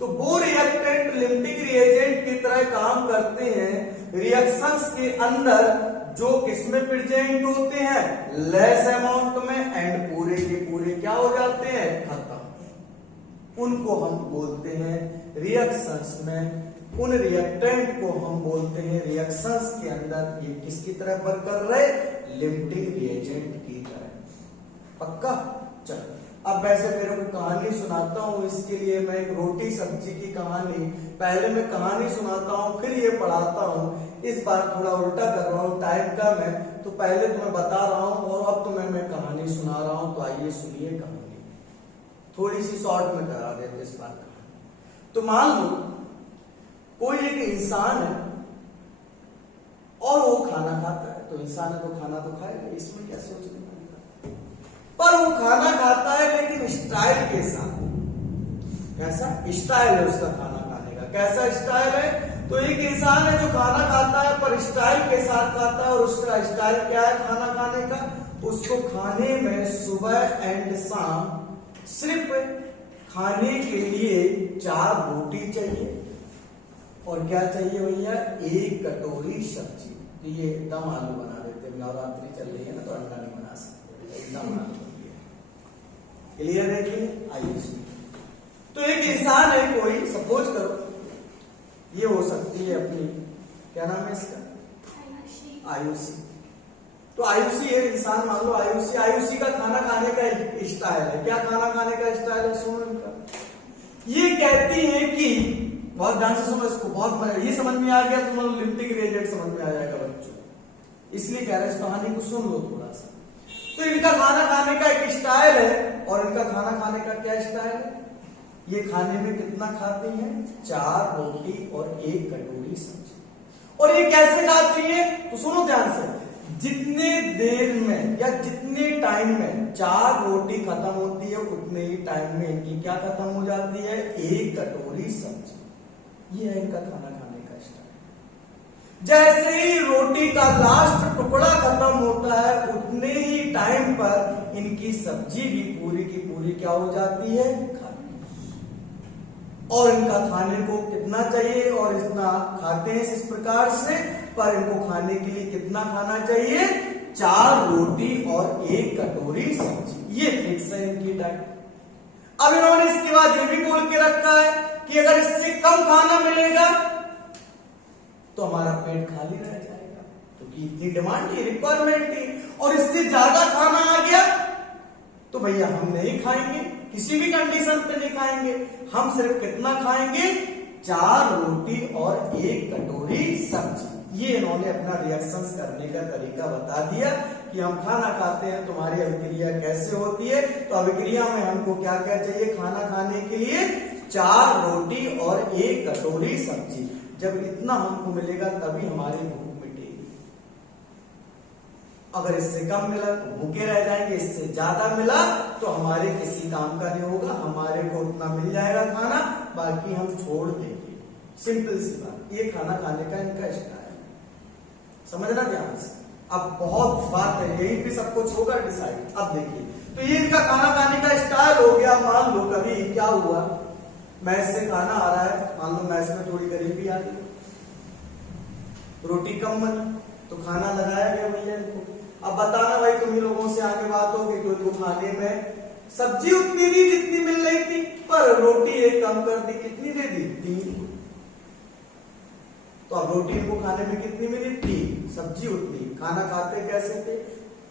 तो वो रिएक्टेंट लिमिटिंग रिएजेंट की तरह काम करते हैं रिएक्शंस के अंदर जो किसमें प्रेजेंट होते हैं? लेस अमाउंट में, एंड पूरे के पूरे क्या हो जाते हैं? खत्म। उनको हम बोलते हैं रिएक्शंस में, उन रिएक्टेंट को हम बोलते हैं रिएक्शंस के अंदर ये किसकी तरह वर्क कर रहे? लिमिटिंग रिएजेंट की तरह। पक्का? चलो अब वैसे मेरे को कहानी सुनाता हूँ, इसके लिए मैं एक रोटी सब्जी की कहानी, पहले मैं कहानी सुनाता हूँ फिर ये पढ़ाता हूँ। इस बार थोड़ा उल्टा कर रहा हूँ, टाइम कम है तो पहले तुम्हें बता रहा हूँ और अब तुम्हें मैं कहानी सुना रहा हूँ। तो आइए सुनिए कहानी, थोड़ी सी शॉर्ट में करा देते इस बार कहानी। तो मान लो कोई एक इंसान है और वो खाना खाता है। तो इंसान है तो खाना तो खाएगा, इसमें क्या सोचने का? पर वो खाना खाता है लेकिन स्टाइल के साथ। कैसा स्टाइल है उसका खाना खाने का? कैसा स्टाइल है? तो एक इंसान है जो खाना खाता है पर स्टाइल के साथ खाता है। और उसका स्टाइल क्या है खाना खाने का? उसको खाने में सुबह एंड शाम सिर्फ खाने के लिए 4 रोटी चाहिए और क्या चाहिए भैया? 1 कटोरी सब्जी। तो ये एकदम आलू बना देते, नवरात्रि चल रही है ना तो अंडा नहीं बना सकते, एकदम आलू। क्लियर है कि? आइए सुनिए। तो एक इंसान है कोई, सपोज करो ये हो सकती है अपनी, क्या नाम है इसका? आयुषी। तो आयुषी है इंसान, मान लो आयुषी का खाना खाने का स्टाइल है। क्या खाना खाने का स्टाइल है? सुनो इनका। ये कहती है कि, बहुत ध्यान से सुनो इसको, बहुत ये समझ में आ गया तुम लोग लिमिटिंग रिएजेंट समझ में आ जाएगा बच्चों, इसलिए कह रहे इस कहानी को सुन लो थोड़ा सा। तो इनका खाना खाने का एक स्टाइल है और इनका खाना खाने का क्या स्टाइल है? ये खाने में कितना खाती हैं? 4 रोटी और 1 कटोरी सब्जी। और ये कैसे खाती है? तो सुनो ध्यान से, जितने देर में या जितने टाइम में 4 रोटी खत्म होती है उतने ही टाइम में इनकी क्या खत्म हो जाती है? 1 कटोरी सब्जी। ये है इनका खाना खाने का स्टाइल। जैसे ही रोटी का लास्ट टुकड़ा खत्म होता है उतने ही टाइम पर इनकी सब्जी भी पूरी की पूरी क्या हो जाती है? और इनका खाने को कितना चाहिए और इतना खाते हैं इस प्रकार से, पर इनको खाने के लिए कितना खाना चाहिए, 4 रोटी और 1 कटोरी सब्जी। ये फिक्स है इनकी डाइट। अब इन्होंने इसके बाद ये भी बोल के रखा है कि अगर इससे कम खाना मिलेगा तो हमारा पेट खाली रह जाएगा, क्योंकि इतनी डिमांड थी, रिक्वायरमेंट थी। और इससे ज्यादा खाना आ गया तो भैया हम नहीं खाएंगे, किसी भी कंडीशन पे नहीं खाएंगे। हम सिर्फ कितना खाएंगे, 4 रोटी और 1 कटोरी सब्जी। ये इन्होंने अपना रिएक्शंस करने का तरीका बता दिया कि हम खाना खाते हैं, तुम्हारी अभिक्रिया कैसे होती है। तो अभिक्रिया में हमको क्या क्या चाहिए, खाना खाने के लिए 4 रोटी और 1 कटोरी सब्जी। जब इतना हमको मिलेगा तभी हमारी भूख मिटेगी। अगर इससे कम मिला तो भूखे रह जाएंगे, इससे ज्यादा मिला तो हमारे किसी काम का नहीं होगा, हमारे को उतना मिल जाएगा खाना, बाकी हम छोड़ देंगे। सिंपल सी बात, ये खाना खाने का इनका स्टाइल है, समझना ध्यान से। अब बहुत बात है, यही पे सब कुछ होगा डिसाइड। अब देखिए, तो ये इनका खाना खाने का स्टाइल हो गया। मान लो कभी क्या हुआ, मैस से खाना आ रहा है, मान लो मैस में थोड़ी गरीबी आ गई, रोटी कम बनी तो खाना लगाया गया भैया इनको। अब बताना भाई, तुम्ही लोगों से आगे बात होगी तो इनको खाने में सब्जी उतनी दी जितनी मिल रही थी, पर रोटी एक कम कर दी, कितनी दे दी, 3। तो अब रोटी इनको खाने में कितनी मिली, 3, सब्जी उतनी। खाना खाते कैसे थे,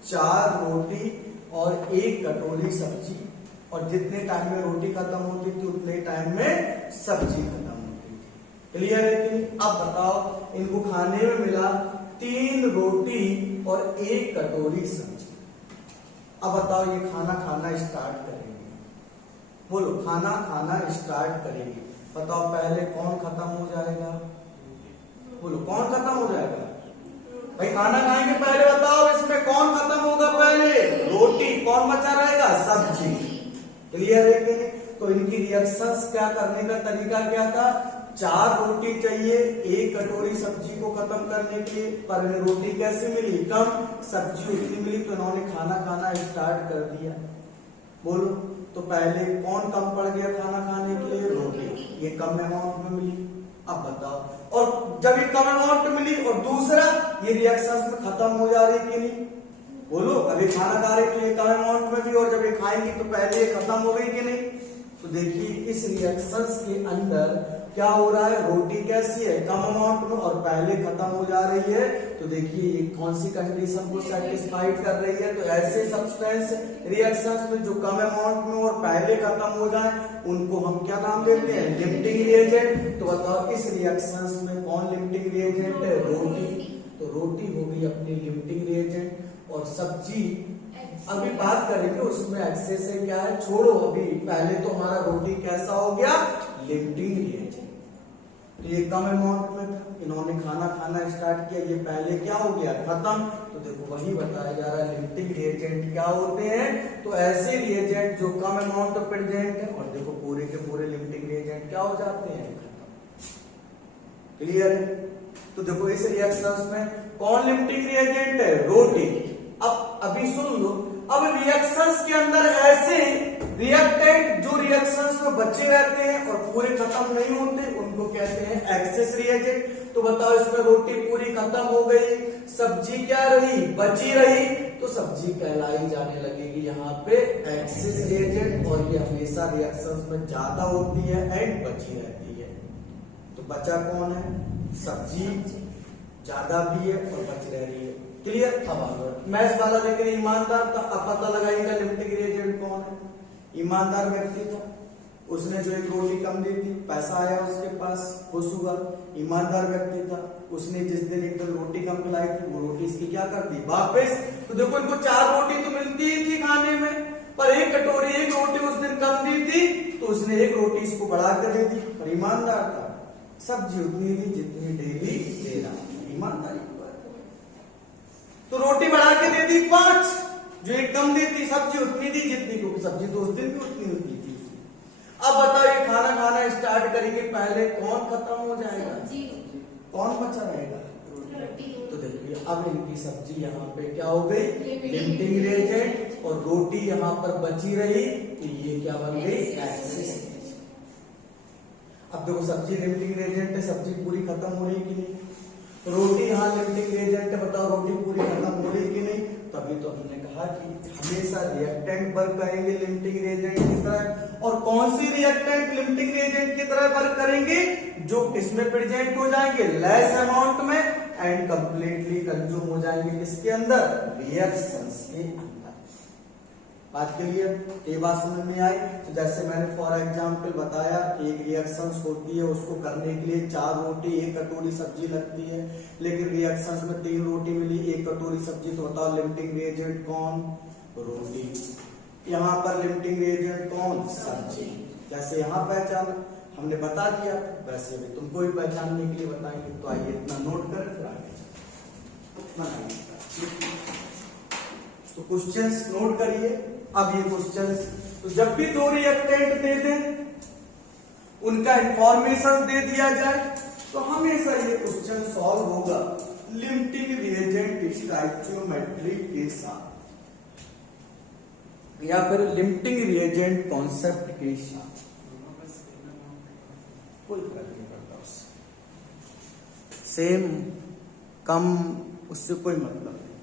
4 रोटी और 1 कटोरी सब्जी, और जितने टाइम में रोटी खत्म होती थी उतने टाइम में सब्जी खत्म होती थी। क्लियर है कि नहीं? अब बताओ, इनको खाने में मिला 3 रोटी और 1 कटोरी सब्जी। अब बताओ, ये खाना खाना स्टार्ट करेंगे, बोलो खाना खाना स्टार्ट करेंगे। बताओ पहले कौन खत्म हो जाएगा, बोलो कौन खत्म हो जाएगा भाई, खाना खाएंगे पहले, बताओ इसमें कौन खत्म होगा पहले, रोटी। कौन बचा रहेगा, सब्जी। क्लियर है कि नहीं? तो इनकी रिएक्शंस क्या करने का तरीका क्या था, 4 रोटी चाहिए 1 कटोरी सब्जी को खत्म करने के लिए, पर इन्हें रोटी कैसे मिली, कम, सब्जी उतनी मिली, तो इन्होंने खाना खाना स्टार्ट कर दिया। बोलो, तो पहले कौन कम पड़ गया खाना खाने के लिए, रोटी, ये कम अमाउंट में मिली। अब बताओ, और जब ये कम अमाउंट मिली और दूसरा ये रिएक्शंस में खत्म हो जा रही कि नहीं, बोलो। अभी खाना खा रहे तो ये कम अमाउंट में भी, और जब ये खाएंगे तो पहले ये खत्म हो गई कि नहीं। तो देखिए इस रिएक्शंस के अंदर क्या हो रहा है, रोटी कैसी है, कम अमाउंट में और पहले खत्म हो जा रही है। तो देखिए ये कौन सी कंडीशन को सेटिस्फाइड कर रही है, तो ऐसे सब्सटेंस रिएक्शंस में जो कम अमाउंट में और पहले खत्म हो जाए उनको हम क्या नाम देते हैं, लिमिटिंग रिएजेंट। तो बताओ इस रिएक्शंस में कौन लिमिटिंग रिएजेंट है, रोटी। तो रोटी हो गई अपनी लिमिटिंग रिएजेंट, और सब्जी अभी बात करेंगे उसमें एक्सेस है क्या है, छोड़ो अभी। पहले तो हमारा रोटी कैसा हो गया, लिमिटिंग रिएजेंट। तो ये कम अमाउंट में था, इन्होंने खाना खाना स्टार्ट किया, ये पहले क्या हो गया, खत्म। तो देखो वही बताया जा रहा है, लिमिटिंग रिएजेंट क्या होते हैं, तो ऐसे रिएजेंट जो कम अमाउंट में प्रेजेंट है, और देखो पूरे के पूरे लिमिटिंग रिएजेंट क्या हो जाते हैं, खत्म। क्लियर है? तो देखो इस रिएक्शंस में कौन लिमिटिंग रिएजेंट है, रोटी। अब अभी सुन लो, अब रिएक्शंस के अंदर ऐसे रिएक्टेंट जो रिएक्शंस में बचे रहते हैं और पूरे खत्म नहीं होते उनको कहते हैं एक्सेस रिएजेंट। तो बताओ इसमें रोटी पूरी खत्म हो गई, सब्जी क्या रही, बची रही, तो सब्जी कहलाई जाने लगेगी यहाँ पे एक्सेस रिएजेंट, और ये हमेशा रिएक्शंस में ज्यादा होती है एंड बची रहती है। तो बचा कौन है, सब्जी, ज्यादा भी है और बच रही है। क्लियर? अब मैथ्स वाला लेकिन ईमानदार था, अब पता लगाएगा लिमिटिंग रिएजेंट कौन है। ईमानदार व्यक्ति था, उसने जो एक रोटी कम दी थी, पैसा आया उसके पास, खुश हुआ। ईमानदार व्यक्ति था, उसने जिस दिन एक दिन रोटी कम खिलाई थी वो रोटी इसकी क्या कर दी, वापस। तो देखो इनको 4 रोटी तो मिलती ही थी खाने में, पर 1 कटोरी 1 रोटी उस दिन कम दी थी, तो उसने 1 रोटी इसको बढ़ा कर दे दी, पर ईमानदार था। सब्जी उतनी दी जितनी डेली दे रहा, ईमानदारी की बात है। तो रोटी बढ़ा के दे दी 5, जो 1 कम दी थी, सब्जी उतनी दी जितनी, क्योंकि सब्जी तो उस दिन भी उतनी होती थी। अब बताओ ये खाना खाना स्टार्ट करेंगे, पहले कौन खत्म हो जाएगा, कौन बचा रहेगा, तो देखिए अब इनकी सब्जी यहाँ पे क्या हो गई, लिमिटिंग रिएजेंट, और रोटी यहाँ पर बची रही, तो ये क्या बन गई, एक्सेस। अब देखो सब्जी लिमिटिंग रिएजेंट है, सब्जी पूरी खत्म हो रही कि नहीं? रोटी यहाँ लिमिटिंग रिएजेंट है, बताओ रोटी पूरी खत्म हो रही कि नहीं? तभी तो हमने कहा कि हमेशा रिएक्टेंट वर्क करेंगे लिमिटिंग रिएजेंट की तरह। और कौन सी रिएक्टेंट लिमिटिंग रिएजेंट की तरह वर्क करेंगे? जो किसमें प्रेजेंट हो जाएंगे? लेस अमाउंट में, एंड कंप्लीटली कंज्यूम हो जाएंगे किसके अंदर? रिएक्शंस के अंदर। बात के लिए ये बात समझ में आई? तो जैसे मैंने फॉर एग्जांपल बताया, एक रिएक्शंस होती है, उसको करने के लिए 4 रोटी 1 कटोरी सब्जी लगती है, लेकिन रिएक्शंस में 3 रोटी मिली 1 कटोरी सब्जी, तो बताओ लिमिटिंग रिएजेंट कौन? रोटी। यहाँ पर लिमिटिंग रिएजेंट कौन? सब्जी। जैसे यहाँ पहचान हमने बता दिया, वैसे भी तुमको भी पहचानने के लिए बताएंगे। तो आइए इतना नोट करें, फिर आगे तो क्वेश्चंस नोट करिए। अब ये क्वेश्चंस, तो जब भी 2 रिएक्टेंट दे दें, उनका इंफॉर्मेशन दे दिया जाए, तो हमेशा ये क्वेश्चन सॉल्व होगा लिमिटिंग रिएजेंट स्टोइकियोमेट्री के साथ, या फिर लिमिटिंग रिएजेंट कॉन्सेप्ट के साथ। कोई फर्क नहीं पड़ता उससे, सेम कम उससे कोई मतलब नहीं,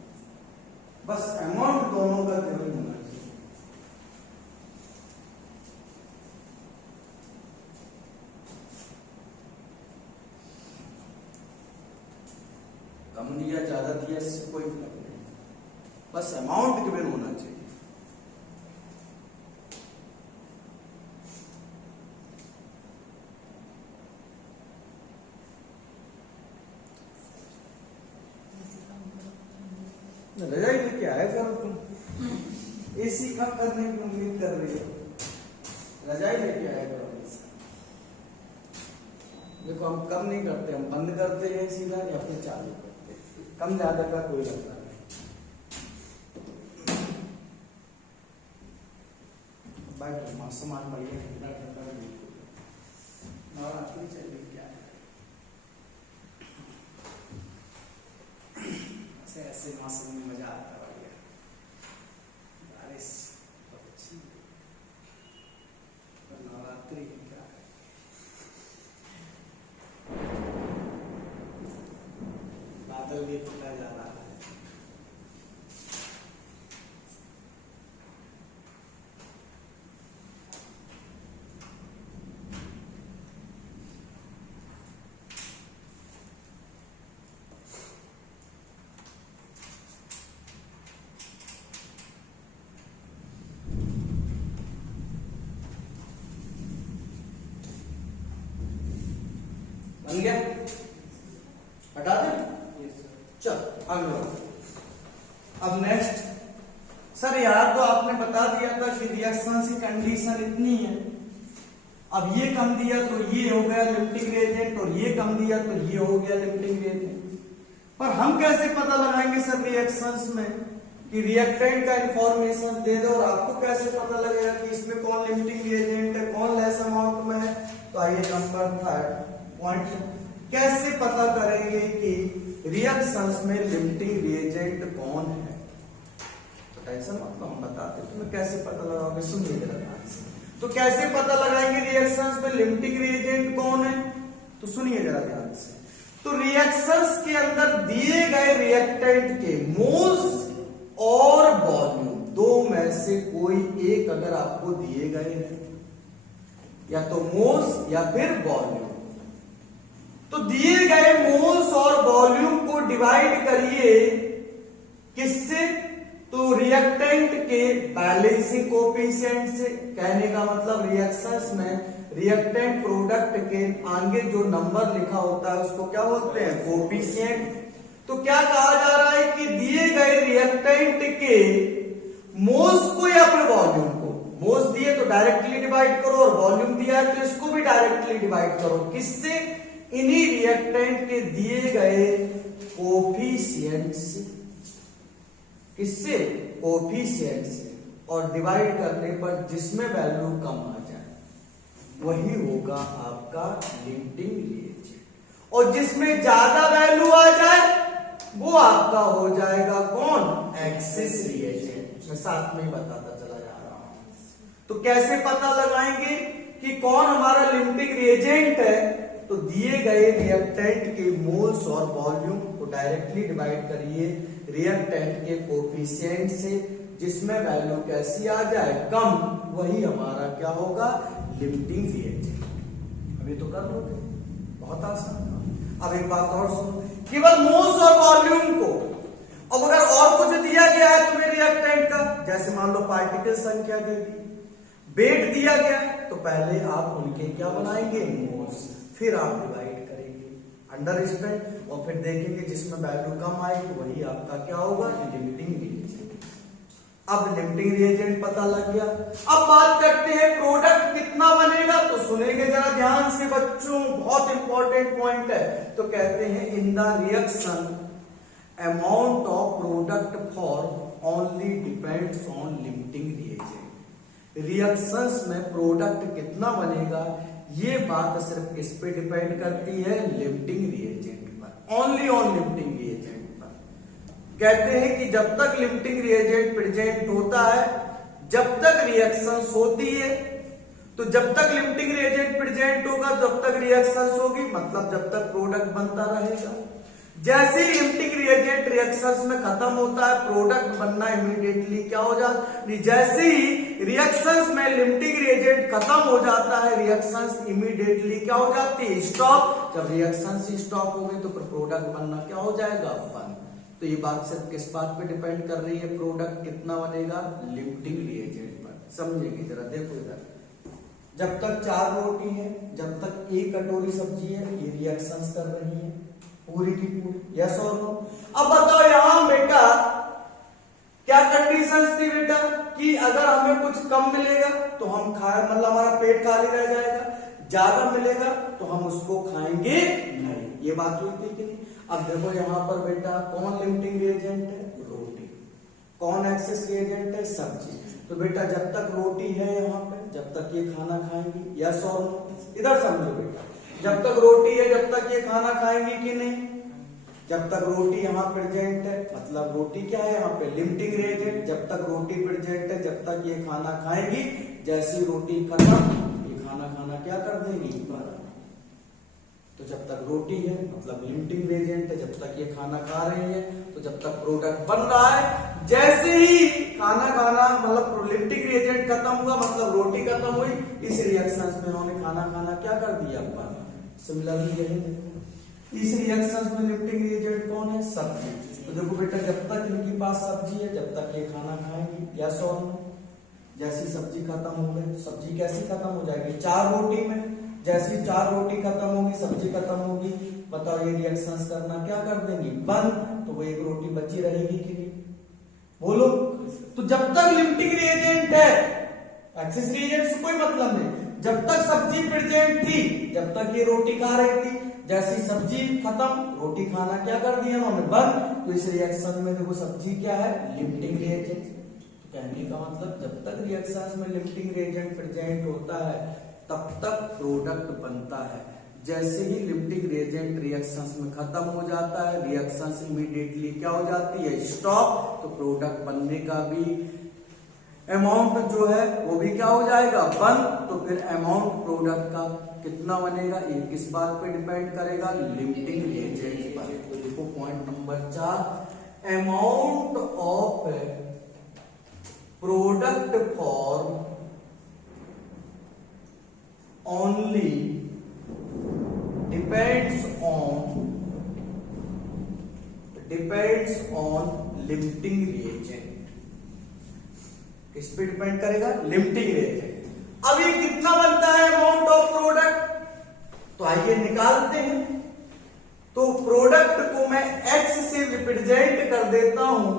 बस अमाउंट दोनों का ध्यान होना चाहिए। कम दिया ज्यादा दिया इससे कोई फर्क नहीं, बस अमाउंट गिवन होना चाहिए। रजाई लेके आए करो तुम, एसी कम करने की उम्मीद कर रही हो, रजाई लेके आया करो। देखो हम कम नहीं करते, हम बंद करते हैं सीधा या फिर चालू करते हैं, कम ज्यादा का कोई लगता नहीं। भाई सामान बढ़िया ठंडा ठंडा बिल्कुल नवरात्रि चल रही क्या है, ऐसे मौसम में मजा आता है, बढ़िया बारिश अच्छी, नवरात्रि क्या है, बादल भी फटा जा रहा है। बन गया, हटा दें? चल आगे बढ़ो। अब नेक्स्ट, सर यार तो आपने बता दिया था कि रिएक्शन की कंडीशन इतनी है, अब ये कम दिया तो ये हो गया लिमिटिंग रिएजेंट, और ये कम दिया तो ये हो गया लिमिटिंग रिएजेंट। पर हम कैसे पता लगाएंगे सर रिएक्शंस में कि रिएक्टेंट का इंफॉर्मेशन दे दो, और आपको कैसे पता लगेगा कि इसमें कौन लिमिटिंग रिएजेंट है, कौन लेस अमाउंट में है? तो आइए नंबर 3 पॉइंट, कैसे पता करेंगे कि रिएक्शंस में लिमिटिंग रिएजेंट कौन है? तो टेंशन मत लो, हम बताते हैं तुम्हें कैसे पता लगाओगे, सुनिए जरा ध्यान से। तो कैसे पता लगाएंगे रिएक्शंस में लिमिटिंग रिएजेंट कौन है? तो सुनिए जरा ध्यान से। तो रिएक्शंस के अंदर दिए गए रिएक्टेंट के मोल्स और वॉल्यूम, दो में से कोई एक अगर आपको दिए गए हैं, या तो मोल्स या फिर वॉल्यूम, तो दिए गए मोल्स और वॉल्यूम को डिवाइड करिए किससे? तो रिएक्टेंट के बैलेंसिंग कोएफिशिएंट से। कहने का मतलब रिएक्शंस में रिएक्टेंट प्रोडक्ट के आगे जो नंबर लिखा होता है उसको क्या बोलते हैं? कोएफिशिएंट। तो क्या कहा जा रहा है कि दिए गए रिएक्टेंट के मोल्स को या फिर वॉल्यूम को, मोल्स दिए तो डायरेक्टली डिवाइड करो, और वॉल्यूम दिया है तो इसको भी डायरेक्टली डिवाइड करो। किससे? इन्हीं रिएक्टेंट के दिए गए कोएफिशिएंट से। किससे? कोएफिशिएंट से। और डिवाइड करने पर जिसमें वैल्यू कम आ जाए वही होगा आपका लिमिटिंग रिएजेंट, और जिसमें ज्यादा वैल्यू आ जाए वो आपका हो जाएगा कौन? Access reagent. मैं साथ में ही बताता चला जा रहा हूं। तो कैसे पता लगाएंगे कि कौन हमारा लिमिटिंग रिएजेंट है तो दिए गए रिएक्टेंट के मोल्स और वॉल्यूम को डायरेक्टली डिवाइड करिए रिएक्टेंट के कोफिशिएंट से, जिसमें वैल्यू कैसी आ जाए कम, वही हमारा क्या होगा लिमिटिंग रिएजेंट। अभी तो कर लोगे, बहुत आसान। अब एक बात और सुनो, केवल मोल्स और वॉल्यूम को, अब अगर और कुछ दिया गया है तुम्हें रिएक्टेंट का, जैसे मान लो पार्टिकल संख्या दे दी, वेट दिया गया है, तो पहले आप उनके क्या बनाएंगे मोल्स, फिर आप डिवाइड करेंगे अंडर स्टैंड, और फिर देखेंगे जिसमें वैल्यू कम आएगी वही आपका क्या होगा लिमिटिंग रिएजेंट। अब लिमिटिंग रिएजेंट पता लग गया। अब बात करते हैं प्रोडक्ट कितना बनेगा, तो सुनेंगे जरा ध्यान से बच्चों, बहुत इंपॉर्टेंट पॉइंट है। तो कहते हैं इन the reaction amount of product for only depends on limiting reagent. Reactions में प्रोडक्ट कितना बनेगा ये बात सिर्फ किस पे डिपेंड करती है, लिमिटिंग रिएजेंट पर, ओनली ऑन लिमिटिंग रिएजेंट पर। कहते हैं कि जब तक लिमिटिंग रिएजेंट प्रेजेंट होता है, जब तक रिएक्शंस होती है, तो जब तक लिमिटिंग रिएजेंट प्रेजेंट होगा जब तक रिएक्शंस होगी, मतलब जब तक प्रोडक्ट बनता रहेगा। जैसे ही लिमिटिंग रिएजेंट रिएक्शंस में खत्म होता है, प्रोडक्ट बनना इमीडिएटली क्या हो जाता है, जैसे ही रिएक्शंस में लिमिटिंग रिएजेंट खत्म हो जाता है, रिएक्शंस इमीडिएटली क्या हो जाती है, स्टॉप। जब रिएक्शंस स्टॉप हो गई तो फिर प्रोडक्ट बनना क्या हो जाएगा, बंद। तो ये बात सिर्फ किस बात पे डिपेंड कर रही है, प्रोडक्ट कितना बनेगा, लिमिटिंग रिएजेंट पर। समझेंगे जरा, देखो इधर, जब तक 4 रोटी है, जब तक 1 कटोरी सब्जी है, ये रिएक्शंस कर रही है पूरी की पूरी, यस और नो। अब बताओ यहां बेटा क्या कंडीशंस थी बेटा, कि अगर हमें कुछ कम मिलेगा तो हम खाए, मतलब हमारा पेट खाली रह जाएगा, ज्यादा मिलेगा तो हम उसको खाएंगे नहीं, ये बात हुई थी कि नहीं। अब देखो यहां पर बेटा कौन लिमिटिंग रिएजेंट है, रोटी। कौन एक्सेस रिएजेंट है, सब्जी। तो बेटा जब तक रोटी है यहाँ पे, जब तक ये खाना खाएंगी, यस और नो। इधर समझो बेटा, जब तक रोटी है जब तक ये खाना खाएंगी कि नहीं, जब तक रोटी यहाँ प्रेजेंट है, मतलब रोटी क्या है यहाँ पे, लिमिटिंग रिएजेंट। जब तक रोटी प्रेजेंट है जब तक ये खाना खाएंगी, जैसी रोटी खत्म ये खाना क्या कर देंगी, बंद। तो जब तक रोटी है मतलब लिमिटिंग रिएजेंट है, जब तक ये खाना खा रही है, तो जब तक प्रोडक्ट बन रहा है, जैसे ही खाना मतलब लिमिटिंग रिएजेंट खत्म हुआ, मतलब रोटी खत्म हुई, इस रिएक्शंस में उन्होंने खाना क्या कर दिया, बंद। सिमिलरली यही इस रिएक्शंस में लिमिटिंग रिएजेंट कौन है, सब्जी। तो देखो बेटा जब तक इनके पास सब्जी है जब तक ये खाना खाएंगी, यस और नो। जैसी सब्जी खत्म हो गई, सब्जी कैसी खत्म हो जाएगी, 4 रोटी में, जैसी 4 रोटी खत्म होगी सब्जी खत्म होगी, बताओ ये रिएक्शंस करना क्या कर देंगी, बंद। तो वो 1 रोटी बची रहेगी कि नहीं, बोलो। तो जब तक लिमिटिंग रिएजेंट है, एक्सेस रिएजेंट से कोई मतलब नहीं, जब तक सब्जी प्रेजेंट थी जब तक ये रोटी खा रही थी, जैसी सब्जी खत्म रोटी खाना क्या कर दिया उन्होंने, बंद। तो इस रिएक्शन में देखो सब्जी क्या है, लिमिटिंग रिएजेंट। तो कहने का मतलब जब तक रिएक्शंस में लिमिटिंग रिएजेंट प्रेजेंट होता है तब तक प्रोडक्ट बनता है। जैसे ही लिमिटिंग रिएजेंट रिएक्शंस में खत्म हो जाता है, रिएक्शंस इमीडिएटली क्या हो जाती है, स्टॉप। तो प्रोडक्ट बनने का भी अमाउंट जो है वो भी क्या हो जाएगा, बंद। तो फिर अमाउंट प्रोडक्ट का कितना बनेगा, ये किस बात पे डिपेंड करेगा, लिमिटिंग रिएजेंट पर। तो देखो point number 4, amount of product for only depends on limiting reagent. किस पे डिपेंड करेगा, लिमिटिंग रिएजेंट। अब ये कितना बनता है अमाउंट ऑफ प्रोडक्ट, तो आइए निकालते हैं। तो प्रोडक्ट को मैं x से रिप्रेजेंट कर देता हूं,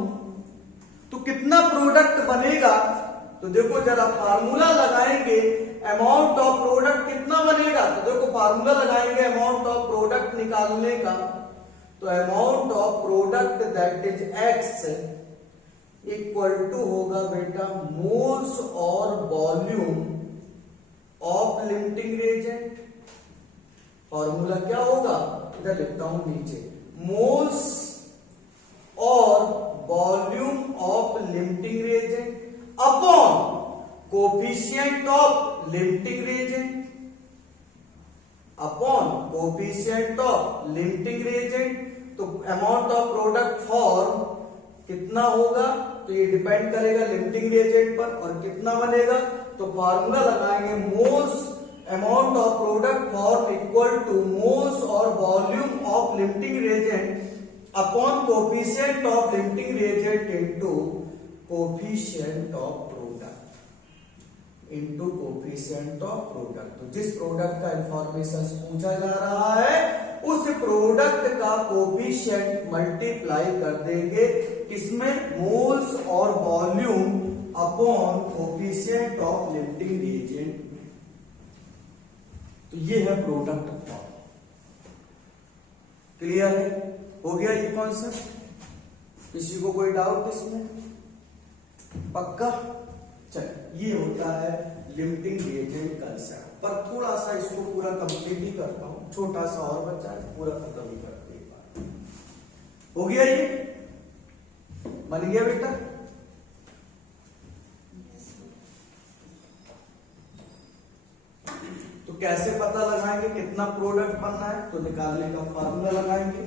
तो कितना प्रोडक्ट बनेगा, तो देखो जरा फार्मूला लगाएंगे, अमाउंट ऑफ प्रोडक्ट कितना बनेगा। तो देखो फार्मूला लगाएंगे अमाउंट ऑफ प्रोडक्ट निकालने का, तो amount of product that is x equal to होगा बेटा मोल्स और volume of limiting reagent. Formula क्या होगा, इधर लिखता हूं नीचे, मोल्स और volume of limiting reagent upon coefficient of limiting reagent. Upon coefficient of limiting reagent. तो अमाउंट ऑफ प्रोडक्ट फॉर्म कितना होगा, तो ये डिपेंड करेगा लिमिटिंग रिएजेंट पर, और कितना बनेगा, तो फार्मूला लगाएंगे moles amount of product form equal to moles और volume of limiting reagent upon coefficient of limiting reagent into coefficient of product into coefficient of product. तो जिस प्रोडक्ट का इंफॉर्मेशन पूछा जा रहा है उस प्रोडक्ट का कोफिशिएंट मल्टीप्लाई कर देंगे किसमें, मोल्स और volume upon coefficient of limiting reagent. तो ये है प्रोडक्ट फॉर्म। क्लियर है, हो गया ये कॉन्सेप्ट? किसी को कोई डाउट इसमें? पक्का? चलिए, ये होता है लिमिटिंग रिएजेंट कंसेप्ट। पर थोड़ा सा इसको पूरा कंप्लीट ही करता हूं, छोटा सा और बचा है, पूरा खत्म ही करते हैं। हो गया, ये बन गया बेटा? तो कैसे पता लगाएंगे कितना प्रोडक्ट बनना है, तो निकालने का फार्मूला लगाएंगे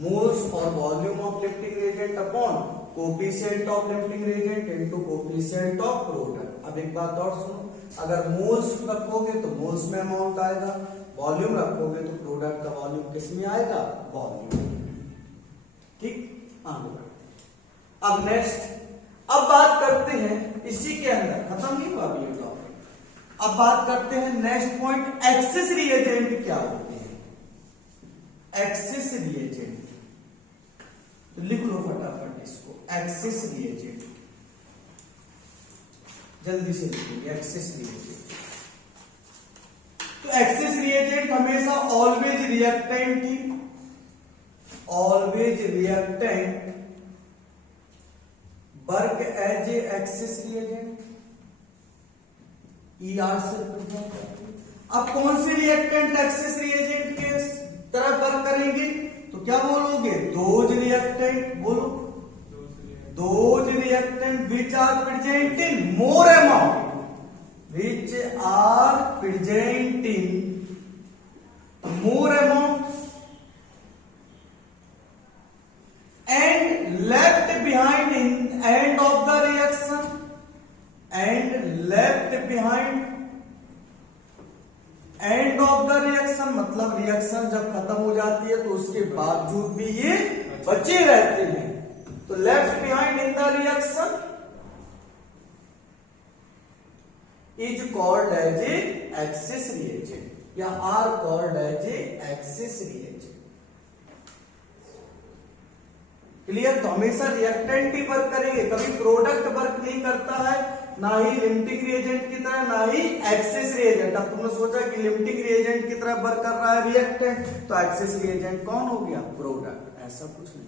मोल्स और volume of limiting reagent upon coefficient of limiting reagent into coefficient of product. अब एक बात और सुनो, अगर मोल्स रखोगे तो मोल्स में अमाउंट आएगा, वॉल्यूम रखोगे तो प्रोडक्ट का वॉल्यूम किस में आएगा, वॉल्यूम। ठीक, आगे बढ़ते। अब नेक्स्ट, अब बात करते हैं इसी के अंदर, खत्म नहीं हुआ अभी ये टॉपिक। अब बात करते हैं नेक्स्ट पॉइंट, एक्सेस रिएजेंट क्या होते हैं। एक्सेस रिएजेंट, तो लिख लो फटाफट इसको, एक्सेस रिएजेंट जल्दी से लिखेंगे, एक्सेस रिएजेंट। तो एक्सेस रिएजेंट हमेशा ऑलवेज रिएक्टेंट ही, always reactant work as a excess reagent, ER से रिप्रेजेंट करते हैं। अब कौन से रिएक्टेंट एक्सेस रिएजेंट के तरह वर्क करेंगे, तो क्या बोलोगे, दोज रिएक्टेंट, बोलो those reactant which are present in more amount, which are present in more amount and left behind in end of the reaction, and left behind end of the reaction मतलब रिएक्शन जब खत्म हो जाती है तो उसके बावजूद भी ये बचे रहते हैं। तो left behind in the reaction is called as a excess reagent या are called as a excess reagent. Clear? तो हमेशा रिएक्टेंट ही वर्क करेंगे, कभी प्रोडक्ट वर्क नहीं करता है, ना ही लिमिटिंग रिएजेंट की तरह, ना ही एक्सेस रिएजेंट। अब तुमने सोचा कि लिमिटिंग रिएजेंट की तरह वर्क कर रहा है रिएक्टेंट, तो एक्सेस रिएजेंट कौन हो गया, प्रोडक्ट। ऐसा कुछ नहीं,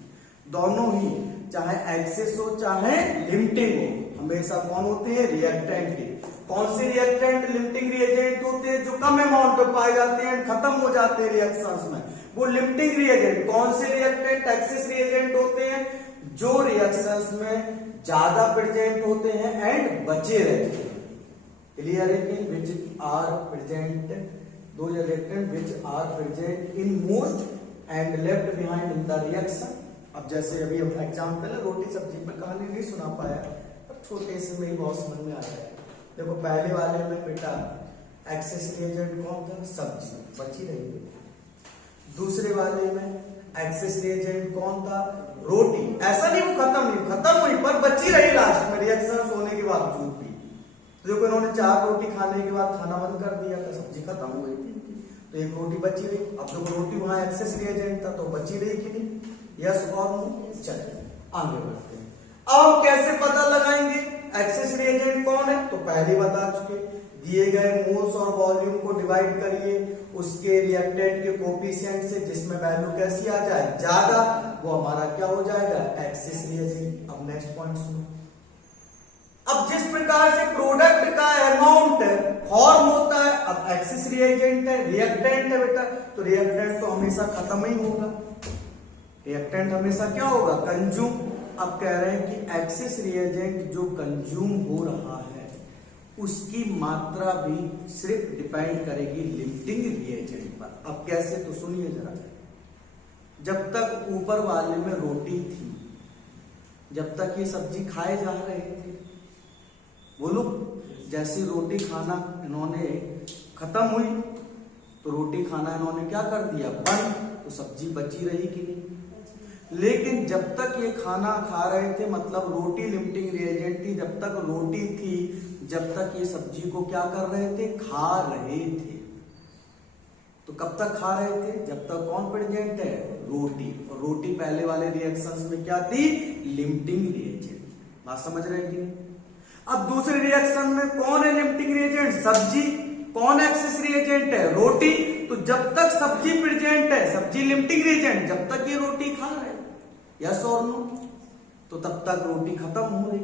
दोनों ही, चाहे एक्सेस हो चाहे लिमिटिंग हो, हमेशा कौन होते हैं, रिएक्टेंट ही। कौन से रिएक्टेंट लिमिटिंग रिएजेंट होते हैं, जो कम अमाउंट में पाए जाते हैं, खत्म हो जाते हैं रिएक्शंस में, वो लिमिटिंग रिएजेंट। कौन से रिएक्टेंट एक्सेस रिएजेंट होते हैं, जो रिएक्शंस में ज्यादा प्रेजेंट होते हैं एंड बचे रहते हैं। क्लियर है कि which are present, those reactant which are present in most and left behind in the reaction. अब जैसे अभी हम एग्जांपल है, रोटी सब्जी में कहानी नहीं सुना पाया, पर छोटे से में ही बहुत समझ में आ जाए। देखो पहले वाले में बेटा एक्सेस रिएजेंट कौन था, सब्जी बची रही। दूसरे वाले में एक्सेस रिएजेंट कौन था, रोटी। ऐसा नहीं वो खत्म हुई पर बची रही लास्ट में रिएक्शन होने के बावजूद भी। तो देखो इन्होंने 4 रोटी खाने के बाद खाना बंद कर दिया था, सब्जी खत्म हो गई थी, तो एक रोटी बची रही। अब देखो रोटी वहां एक्सेस रिएजेंट था तो बची रही कि नहीं, यस और नो। चलिए आगे बढ़ते हैं। अब कैसे पता लगाएंगे एक्सेस रिएजेंट कौन है, तो पहले बता चुके, दिए गए मोल्स और वॉल्यूम को डिवाइड करिए उसके रिएक्टेंट के कोफिशिएंट से, जिसमें वैल्यू कैसी आ जाए, ज्यादा, वो हमारा क्या हो जाएगा, एक्सेस रिएजेंट। अब नेक्स्ट पॉइंट सुनो। अब जिस प्रकार से प्रोडक्ट का अमाउंट फॉर्म होता है, अब एक्सेस रिएजेंट है, रिएक्टेंट है बेटा, तो रिएक्टेंट तो हमेशा खत्म ही होगा, रिएक्टेंट हमेशा क्या होगा, कंज्यूम। अब कह रहे हैं कि एक्सेस रिएजेंट जो कंज्यूम हो रहा है उसकी मात्रा भी सिर्फ डिपेंड करेगी लिमिटिंग रिएजेंट पर। अब कैसे, तो सुनिए जरा। जब तक ऊपर वाले में रोटी थी, जब तक ये सब्जी खाए जा रहे थे, बोलो, जैसी रोटी खाना इन्होंने खत्म हुई तो रोटी खाना इन्होंने क्या कर दिया, बंद, तो सब्जी बची रही कि नहीं। लेकिन जब तक ये खाना खा रहे थे, मतलब रोटी लिमिटिंग रिएजेंट थी, जब तक रोटी थी, जब तक ये सब्जी को क्या कर रहे थे, खा रहे थे। तो कब तक खा रहे थे, जब तक कौन प्रेजेंट है, रोटी। और रोटी पहले वाले रिएक्शंस में क्या थी, लिमिटिंग रिएजेंट। बात समझ रहे हैं कि नहीं। अब दूसरे रिएक्शन में कौन है लिमिटिंग रिएजेंट, सब्जी। कौन एक्सेस रिएजेंट है, रोटी। तो जब तक सब्जी प्रेजेंट है, सब्जी लिमिटिंग रिएजेंट, जब तक ये रोटी खा रहे, यस और नो, तो तब तक रोटी खत्म हो रही।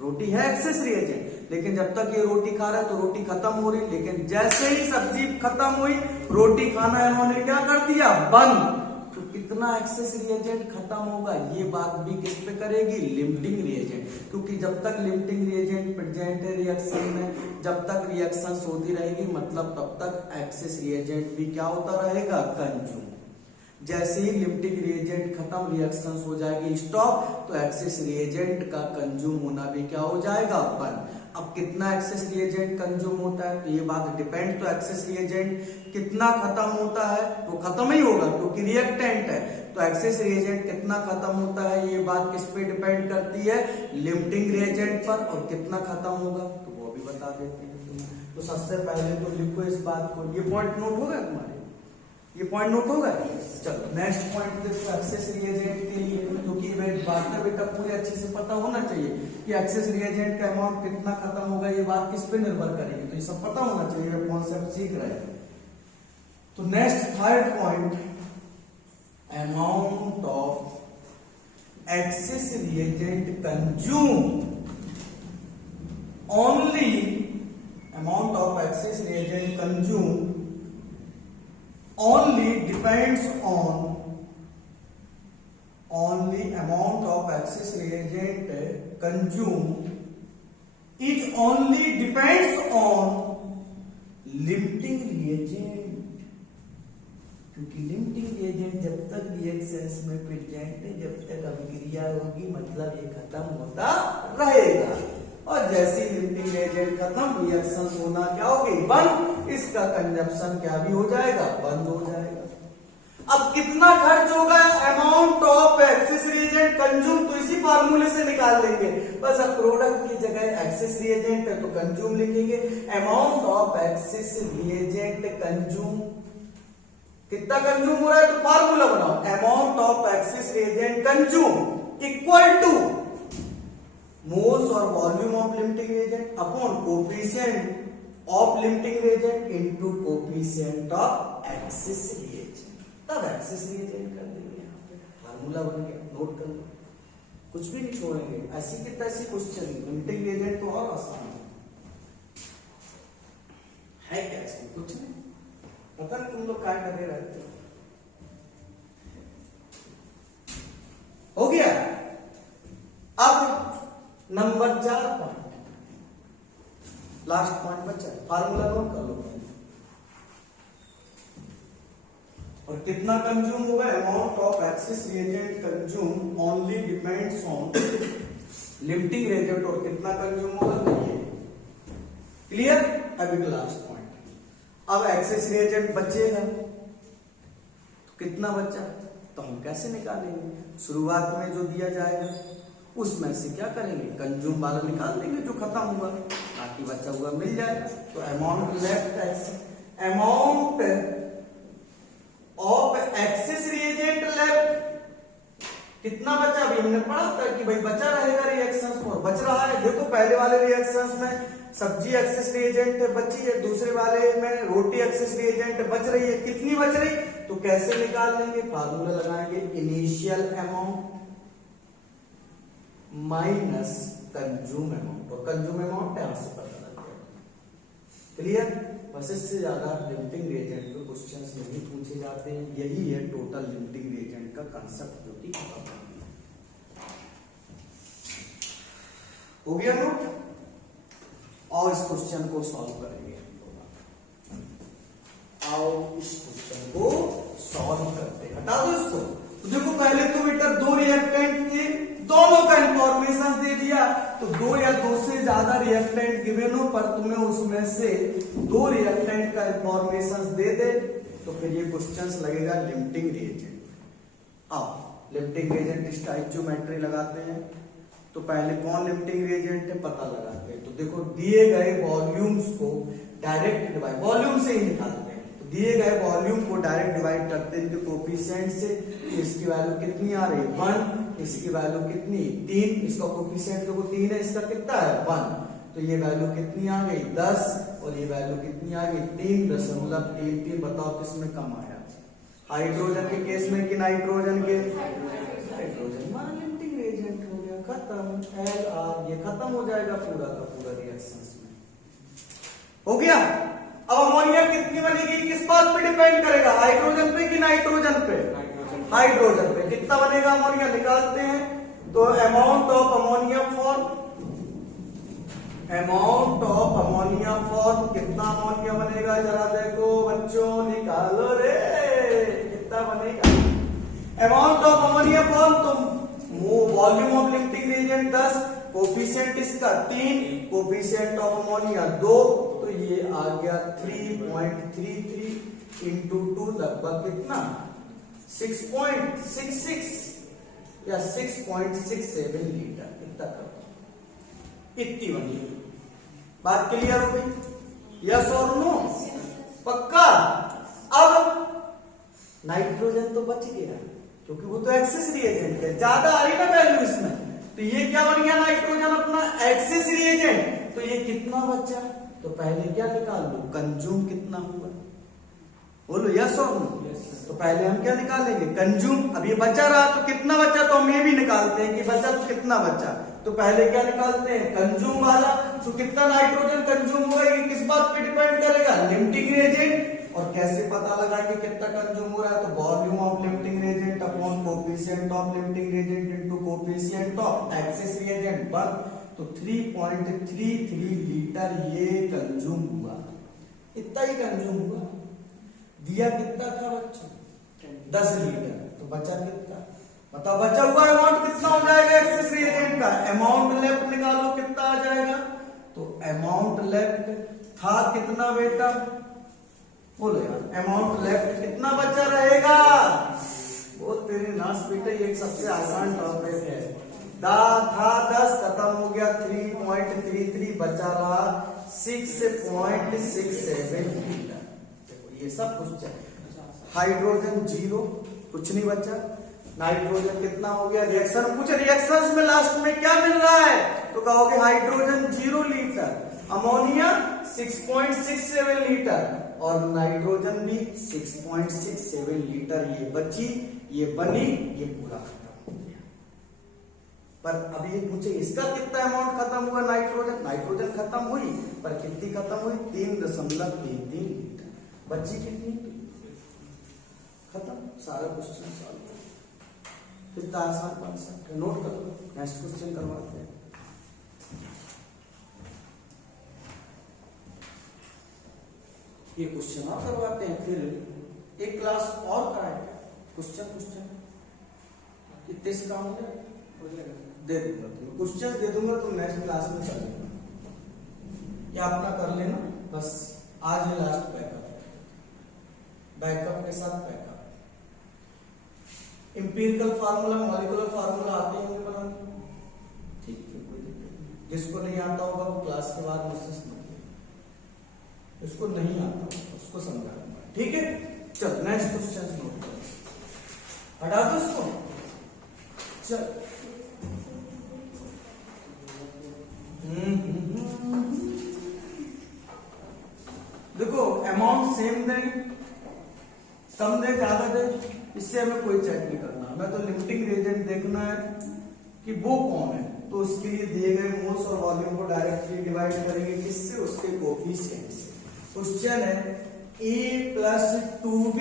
रोटी है एक्सेस रिएजेंट, लेकिन जब तक ये रोटी खा रहा है तो रोटी खत्म हो रही। लेकिन जैसे ही सब्जी खत्म हुई, रोटी खाना इन्होंने क्या कर दिया, बंद। तो कितना एक्सेस रिएजेंट खत्म होगा, ये बात भी किस पे करेगी, लिमिटिंग रिएजेंट। क्योंकि जब तक लिमिटिंग रिएजेंट प्रेजेंट है रिएक्शन में, जब तक रिएक्शन होती रहेगी, मतलब तब तक एक्सेस रिएजेंट भी क्या होता रहेगा, कंज्यूम। जैसे ही लिमिटिंग रिएजेंट खत्म, रिएक्शन हो जाएगी स्टॉप, तो एक्सेस रिएजेंट का कंज्यूम होना भी क्या हो जाएगा, बंद। अब कितना एक्सेस रिएजेंट कंज्यूम होता है, तो ये बात डिपेंड, तो एक्सेस रिएजेंट कितना खत्म होता है, तो खत्म ही होगा क्योंकि रिएक्टेंट है। तो एक्सेस रिएजेंट कितना खत्म होता है, ये बात किस पे डिपेंड करती है, लिमिटिंग रिएजेंट पर। और कितना खत्म होगा तो वो भी बता देते हैं तुम्हें। तो सबसे पहले तो लिखो इस बात को, ये पॉइंट नोट हो गया तुम्हारे, ये पॉइंट नोट होगा। चलो नेक्स्ट पॉइंट देखो, एक्सेस रिएजेंट के लिए, क्योंकि बात में बेटा पूरी अच्छे से पता होना चाहिए कि एक्सेस रिएजेंट का अमाउंट कितना खत्म होगा, ये बात किस पे निर्भर करेगी, तो ये सब पता होना चाहिए, कॉन्सेप्ट सीख रहे हैं। तो next third point, amount of excess reagent consume only, amount of excess reagent consume only depends on, only amount of excess reagent consumed is only depends on limiting reagent। क्योंकि लिमिटिंग रिएजेंट जब तक रिएक्शंस में प्रेजेंट है, जब तक अभिक्रिया होगी, मतलब ये खत्म होता रहेगा। और जैसे लिमिटिंग रिएजेंट खत्म, रिएक्शन होना क्या होगी, बंद। इसका कंजप्शन क्या भी हो जाएगा, बंद हो जाएगा। अब कितना खर्च होगा, amount of excess reagent consume, तो इसी फार्मूले से निकाल लेंगे। बस अब प्रोडक्ट की जगह एक्सेस रिएजेंट है तो कंज्यूम लिखेंगे। Amount of excess reagent consume, कितना कंज्यूम हो रहा है, तो फार्मूला बनाओ, amount of excess reagent consume equal to moles और volume of limiting reagent upon coefficient of limiting reagent into coefficient of excess reagent. तब एक्सेस रिएजेंट कर देंगे, यहाँ पे फार्मूला बन गया, नोट कर लो, कुछ भी नहीं छोड़ेंगे। ऐसी की तैसी क्वेश्चन, लिमिटिंग रिएजेंट तो और आसान है क्या, इसमें कुछ नहीं, पता नहीं तुम लोग क्या कर रहते हो गया। अब नंबर 4 पॉइंट, लास्ट पॉइंट बचा, फार्मूला नोट कर लो। और कितना कंज्यूम होगा, amount of excess reagent consume only depends on limiting reagent, और कितना कंज्यूम होगा, तो ये क्लियर। अभी लास्ट पॉइंट, अब एक्सेस रिएजेंट बचेगा तो कितना बचा, तो हम कैसे निकालेंगे, शुरुआत में जो दिया जाएगा उसमें से क्या करेंगे, कंज्यूम वाला निकाल देंगे जो खत्म हुआ, बाकी बचा हुआ मिल जाएगा। तो amount left, amount of excess reagent left, कितना बचा, अभी हमने पढ़ा था कि भाई बचा रहेगा रिएक्शंस, और बच रहा है। देखो पहले वाले रिएक्शंस में सब्जी एक्सेस रिएजेंट बची है, दूसरे वाले में रोटी एक्सेस रिएजेंट बच रही है, कितनी बच रही, तो कैसे निकाल लेंगे, फार्मूला लगाएंगे, initial amount minus consume amount, और कंज्यूम अमाउंट यहां से पता लग गया, क्लियर। बस इससे ज्यादा लिमिटिंग रिएजेंट पे क्वेश्चंस नहीं पूछे जाते हैं, यही है टोटल लिमिटिंग रिएजेंट का कांसेप्ट, जो कि हो गया नोट। और इस क्वेश्चन को सॉल्व करेंगे। आओ इस क्वेश्चन को सॉल्व करते हैं। हटा दो इसको। तो देखो पहले तो बेटा दो रिएक्टेंट थे, दोनों का इंफॉर्मेशन दे दिया। तो दो या दो से ज्यादा रिएक्टेंट गिवन हो पर तुम्हें उसमें से दो रिएक्टेंट का इंफॉर्मेशन दे दे तो फिर ये क्वेश्चन लगेगा लिमिटिंग रिएजेंट। आओ लिमिटिंग रिएजेंट स्टोइकियोमेट्री लगाते हैं। तो पहले कौन लिमिटिंग रिएजेंट है पता लगाते हैं। तो देखो दिए गए वॉल्यूम्स को डायरेक्ट डिवाइड, वॉल्यूम से ही निकालते हैं। तो दिए गए वॉल्यूम को डायरेक्ट डिवाइड करते हैं इनके कोफिशिएंट से। तो इसकी वैल्यू कितनी आ रही है 1, इसकी वैल्यू कितनी 3, इसका कोफिशिएंट देखो 3 है, इसका कितना है 1। तो ये वैल्यू कितनी आ गई 10 और ये वैल्यू कितनी आ गई 3.33। बताओ किसमें कम आया, हाइड्रोजन के केस में कि नाइट्रोजन के? हाइड्रोजन हमारा लिमिटिंग रिएजेंट हो गया, खत्म। Lr ये खत्म हो जाएगा पूरा का पूरा रिएक्शंस में। हो गया। अब अमोनिया कितनी बनेगी किस बात पे डिपेंड करेगा, हाइड्रोजन पे कि नाइट्रोजन पे? हाइड्रोजन पे। कितना बनेगा अमोनिया निकालते हैं। तो amount of ammonia form, amount of ammonia form, कितना अमोनिया बनेगा जरा देखो बच्चों, निकालो रे कितना बनेगा अमाउंट ऑफ अमोनिया फॉर्म। तो volume of limiting reagent 10, coefficient इसका 3, कोफिशिएंट ऑफ अमोनिया 2, तो ये आ गया 3.33 इंटू 2 लगभग कितना 6.66 या 6.67 लीटर इतना कर, इतनी बनी। बात क्लियर हो गई? यस और नो? पक्का? अब नाइट्रोजन तो बच गया क्योंकि वो तो एक्सेस रिएजेंट है, ज्यादा आ रही ना वैल्यू इसमें। तो ये क्या बन गया नाइट्रोजन अपना एक्सेस रिएजेंट। तो ये कितना बचा? तो पहले क्या निकाल लो, कंज्यूम कितना हुआ, बोलो यस और नो? तो पहले हम क्या निकालेंगे, कंज्यूम। अब ये बचा रहा तो कितना बचा, तो हम ये भी निकालते हैं कि बचा तो कितना बचा। तो पहले क्या निकालते हैं, कंज्यूम वाला। तो कितना नाइट्रोजन कंज्यूम हुआ ये किस बात पे डिपेंड करेगा, लिमिटिंग रिएजेंट। और कैसे पता लगाएंगे कितना कंज्यूम हो रहा है, तो volume of limiting reagent upon coefficient of limiting reagent into coefficient of excess reagent 1। तो 3.33 लीटर ये कंज्यूम हुआ, इतना ही कंज्यूम हुआ। दिया कितना था बच्चों, 10 लीटर। तो बचा कितना बताओ, बचा हुआ अमाउंट कितना हो जाएगा एक्सेस रिएजेंट का। अमाउंट लेफ्ट निकालो कितना आ जाएगा। तो अमाउंट लेफ्ट था कितना बेटा, बोलो यार अमाउंट लेफ्ट कितना बचा रहेगा। वो तेरी नाश बेटा, ये सबसे आसान टॉपिक है। था 10 खत्म हो गया 3.33 बचा रहा 6.67 लीटर। देखो ये सब कुछ हाइड्रोजन 0 कुछ नहीं बचा। नाइट्रोजन कितना हो गया, रिएक्शन कुछ रिएक्शंस में लास्ट में क्या मिल रहा है, तो कहोगे हाइड्रोजन 0 लीटर, अमोनिया 6.67 लीटर और नाइट्रोजन भी 6.67 लीटर। ये बची, ये बनी, ये पूरा खत्म हो गया। पर अब ये पूछे इसका कितना अमाउंट खत्म हुआ, नाइट्रोजन, नाइट्रोजन खत्म हुई पर कितनी खत्म हुई 3.33 लीटर। बची कितनी, खत्म। सारा क्वेश्चन सॉल्व। कितना आसान कॉन्सेप्ट है, नोट कर लो। नेक्स्ट क्वेश्चन करवाते हैं। ये क्वेश्चन और करवाते हैं, फिर एक क्लास और कराएंगे। क्वेश्चन कितने से काम हो जाए दे दूंगा, तुम्हें क्वेश्चन दे दूंगा, तुम नेक्स्ट क्लास में कर लेना या अपना कर लेना। बस आज है लास्ट बैकअप के साथ backup. Empirical formula, molecular formula आते होंगे बनाने, ठीक है, कोई दिक्कत नहीं। जिसको नहीं आता होगा वो क्लास के बाद मुझसे समझिए, इसको नहीं आता उसको समझा दूंगा, ठीक है। चल नेक्स्ट क्वेश्चन नोट करो, हटा दो इसको। चल देखो अमाउंट सेम दे, कम दे, ज्यादा दे, इससे हमें कोई चेक नहीं करना। हमें तो लिमिटिंग रिएजेंट देखना है कि वो कौन है। तो उसके लिए दिए गए मोल्स और वॉल्यूम को डायरेक्टली डिवाइड करेंगे किससे, उसके कोफिशिएंट से। क्वेश्चन है A + 2B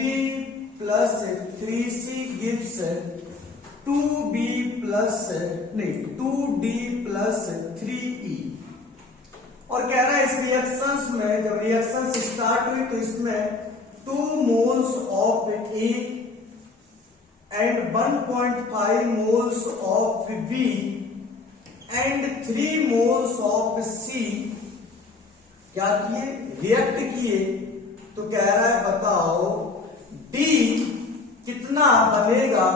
+ 3C gives 2D + 3E और कह रहा है इस रिएक्शंस में जब रिएक्शन स्टार्ट हुई तो इसमें 2 moles of A and 1.5 moles of B and 3 moles of C क्या किए, रिएक्ट किए। तो कह रहा है बताओ D कितना बनेगा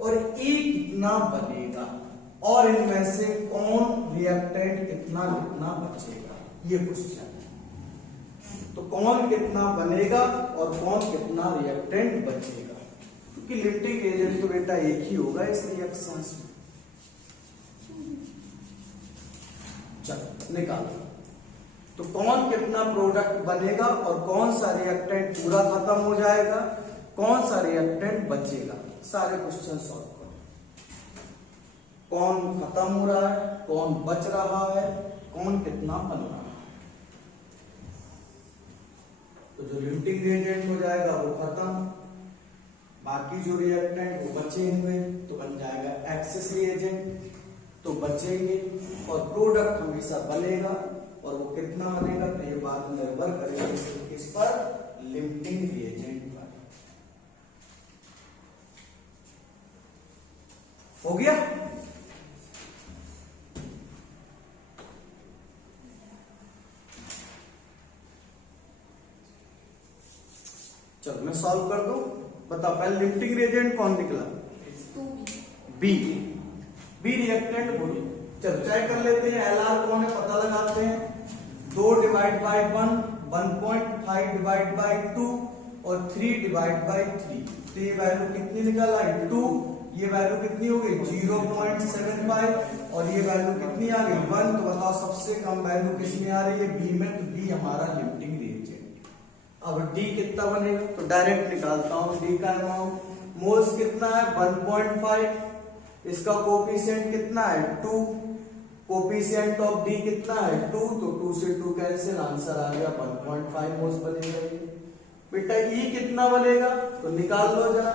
और E कितना बनेगा, और इनमें से कौन रिएक्टेंट कितना कितना बचेगा, ये क्वेश्चन है। तो कौन कितना बनेगा और कौन कितना रिएक्टेंट बचेगा, क्योंकि लिफ्टिंग एजेंट तो बेटा एक ही होगा इस रिएक्शन में। चलो निकालो, तो कौन कितना प्रोडक्ट बनेगा और कौन सा रिएक्टेंट पूरा खत्म हो जाएगा, कौन सा रिएक्टेंट बचेगा। सारे क्वेश्चन सॉल्व करो, कौन खत्म हो रहा है, कौन बच रहा है, कौन कितना बन रहा है। तो जो लिफ्टिंग रिएजेंट हो जाएगा वो खत्म, बाकी जो रिएक्टेंट वो बचे हुए तो बन जाएगा एक्सेस रिएजेंट, तो बचेंगे और प्रोडक्ट हमेशा बनेगा, और वो कितना बनेगा तो ये बात निर्भर करेगी इस पर, लिफ्टिंग रिएजेंट पर। हो गया। चलो मैं सॉल्व कर दूं, बताओ पहले लिफ्टिंग रिएजेंट कौन निकला, बी, बी रिएक्टेंट बोलिए। चलो चेक कर लेते हैं एलआर कौन है, पता लगाते हैं। 2 डिवाइड बाई 1, 1.5 डिवाइड बाई 2 और 3 डिवाइड बाई 3। तो ये वैल्यू कितनी निकल आई 2, ये वैल्यू कितनी हो गई 0.75 और ये वैल्यू कितनी आ गई 1। तो बताओ सबसे कम वैल्यू किसमें आ रही है, बी में, तो बी हमारा लिफ्टिंग रिएजेंट। अब डी कितना बनेगा तो डायरेक्ट निकालता हूं, डी का अमाउंट मोल्स कितना है 1.5, इसका कोफिशिएंट कितना है 2, कोफिशिएंट ऑफ डी कितना है 2, तो 2 से 2 कैंसिल, आंसर आ गया 1.5 मोल्स बनेगा। बेटा ई कितना बनेगा तो निकाल लो जरा,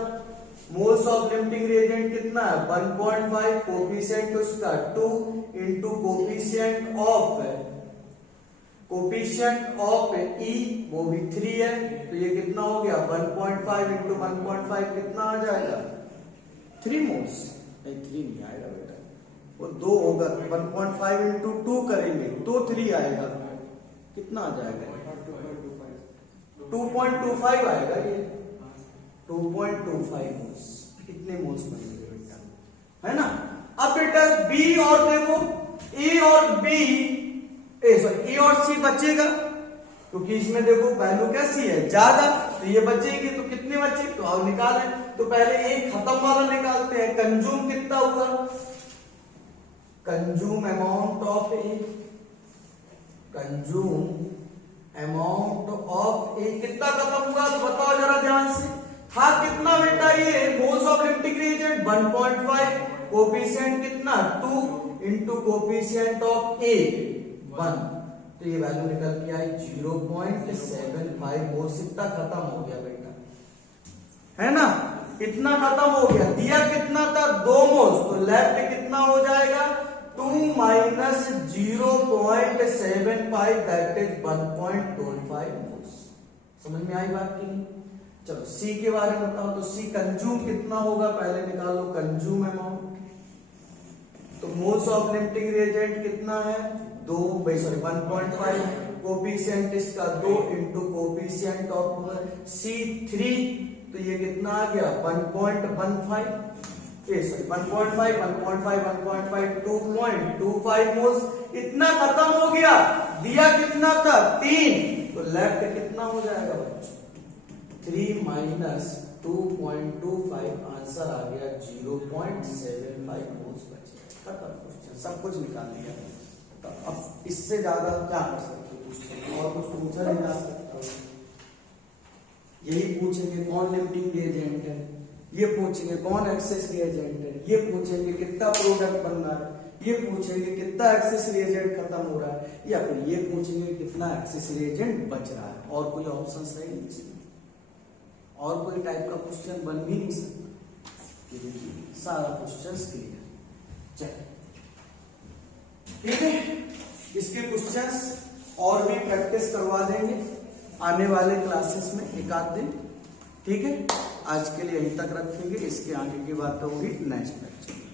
मोल्स ऑफ लिफ्टिंग रिएजेंट कितना है 1.5, कोफिशिएंट उसका 2 इंटू कोफिशिएंट ऑफ ई वो भी 3 है, तो ये कितना हो गया 1.5 इंटू 1.5 कितना आ जाएगा 3 मोल्स, नहीं 3 नहीं आएगा बेटा, वो 2 होगा, 1.5 इंटू 2 करेंगे तो 3 आएगा, कितना आ जाएगा 2.25 आएगा, ये 2.25 मोल्स, कितने मोल्स बनेंगे बेटा, है ना। अब बेटा बी और देखो ए और बी, ए और सी बचेगा, क्योंकि इसमें देखो वैल्यू कैसी है ज्यादा, तो ये बचेगी, तो कितने बचे तो अब निकालें। तो पहले एक खत्म वाला निकालते हैं, कंज्यूम कितना हुआ, consume amount of A, consume amount of A कितना खत्म हुआ तो बताओ जरा ध्यान से, था कितना बेटा ये moles of lifting reagent 1.5, coefficient कितना 2 इंटू कोफिशिएंट ऑफ ए 1, तो ये वैल्यू निकल के आई 0.75 मोल्स, इतना खत्म हो गया बेटा, है ना, इतना खत्म हो गया। दिया कितना था 2 मोल्स, तो लेफ्ट कितना हो जाएगा 2 माइनस 0.75 दैट इज 1.25 मोल्स। समझ में आई बात की नहीं। चलो सी के बारे में बताओ, तो सी कंज्यूम कितना होगा पहले निकालो, कंज्यूम अमाउंट, तो मोल्स ऑफ लिफ्टिंग रिएजेंट कितना है 2 सॉरी 1.5, कोफिशिएंट इसका 2 इंटू कोफिशिएंट ऑफ सी 3, तो ये कितना आ गया 1.15, सॉरी 1.5 1.5 1.5 2.25 मोल्स, इतना खत्म हो गया। दिया कितना था 3, तो लेफ्ट कितना हो जाएगा बच्चों 3 माइनस 2.25, आंसर आ गया 0.75 मोल्स बचे। खत्म क्वेश्चन, सब कुछ निकाल लिया। तो अब इससे ज्यादा क्या कर सकते क्वेश्चन, और कुछ पूछा नहीं जा सकता, यही पूछेंगे कौन लिफ्टिंग रिएजेंट है, ये पूछेंगे कौन एक्सेस रिएजेंट है, ये पूछेंगे कितना प्रोडक्ट बन रहा है, ये पूछेंगे कितना एक्सेस रिएजेंट खत्म हो रहा है, या फिर ये पूछेंगे कितना एक्सेस रिएजेंट बच रहा है। और कोई ऑप्शन है नहीं इसमें, और कोई टाइप का क्वेश्चन बन भी नहीं सकता। ये देखिए सारा क्वेश्चन क्लियर, चलिए ठीक है। इसके क्वेश्चंस और भी प्रैक्टिस करवा देंगे आने वाले क्लासेस में एक आध दिन। ठीक है, आज के लिए यहीं तक रखेंगे, इसके आगे की बात होगी नेक्स्ट लेक्चर।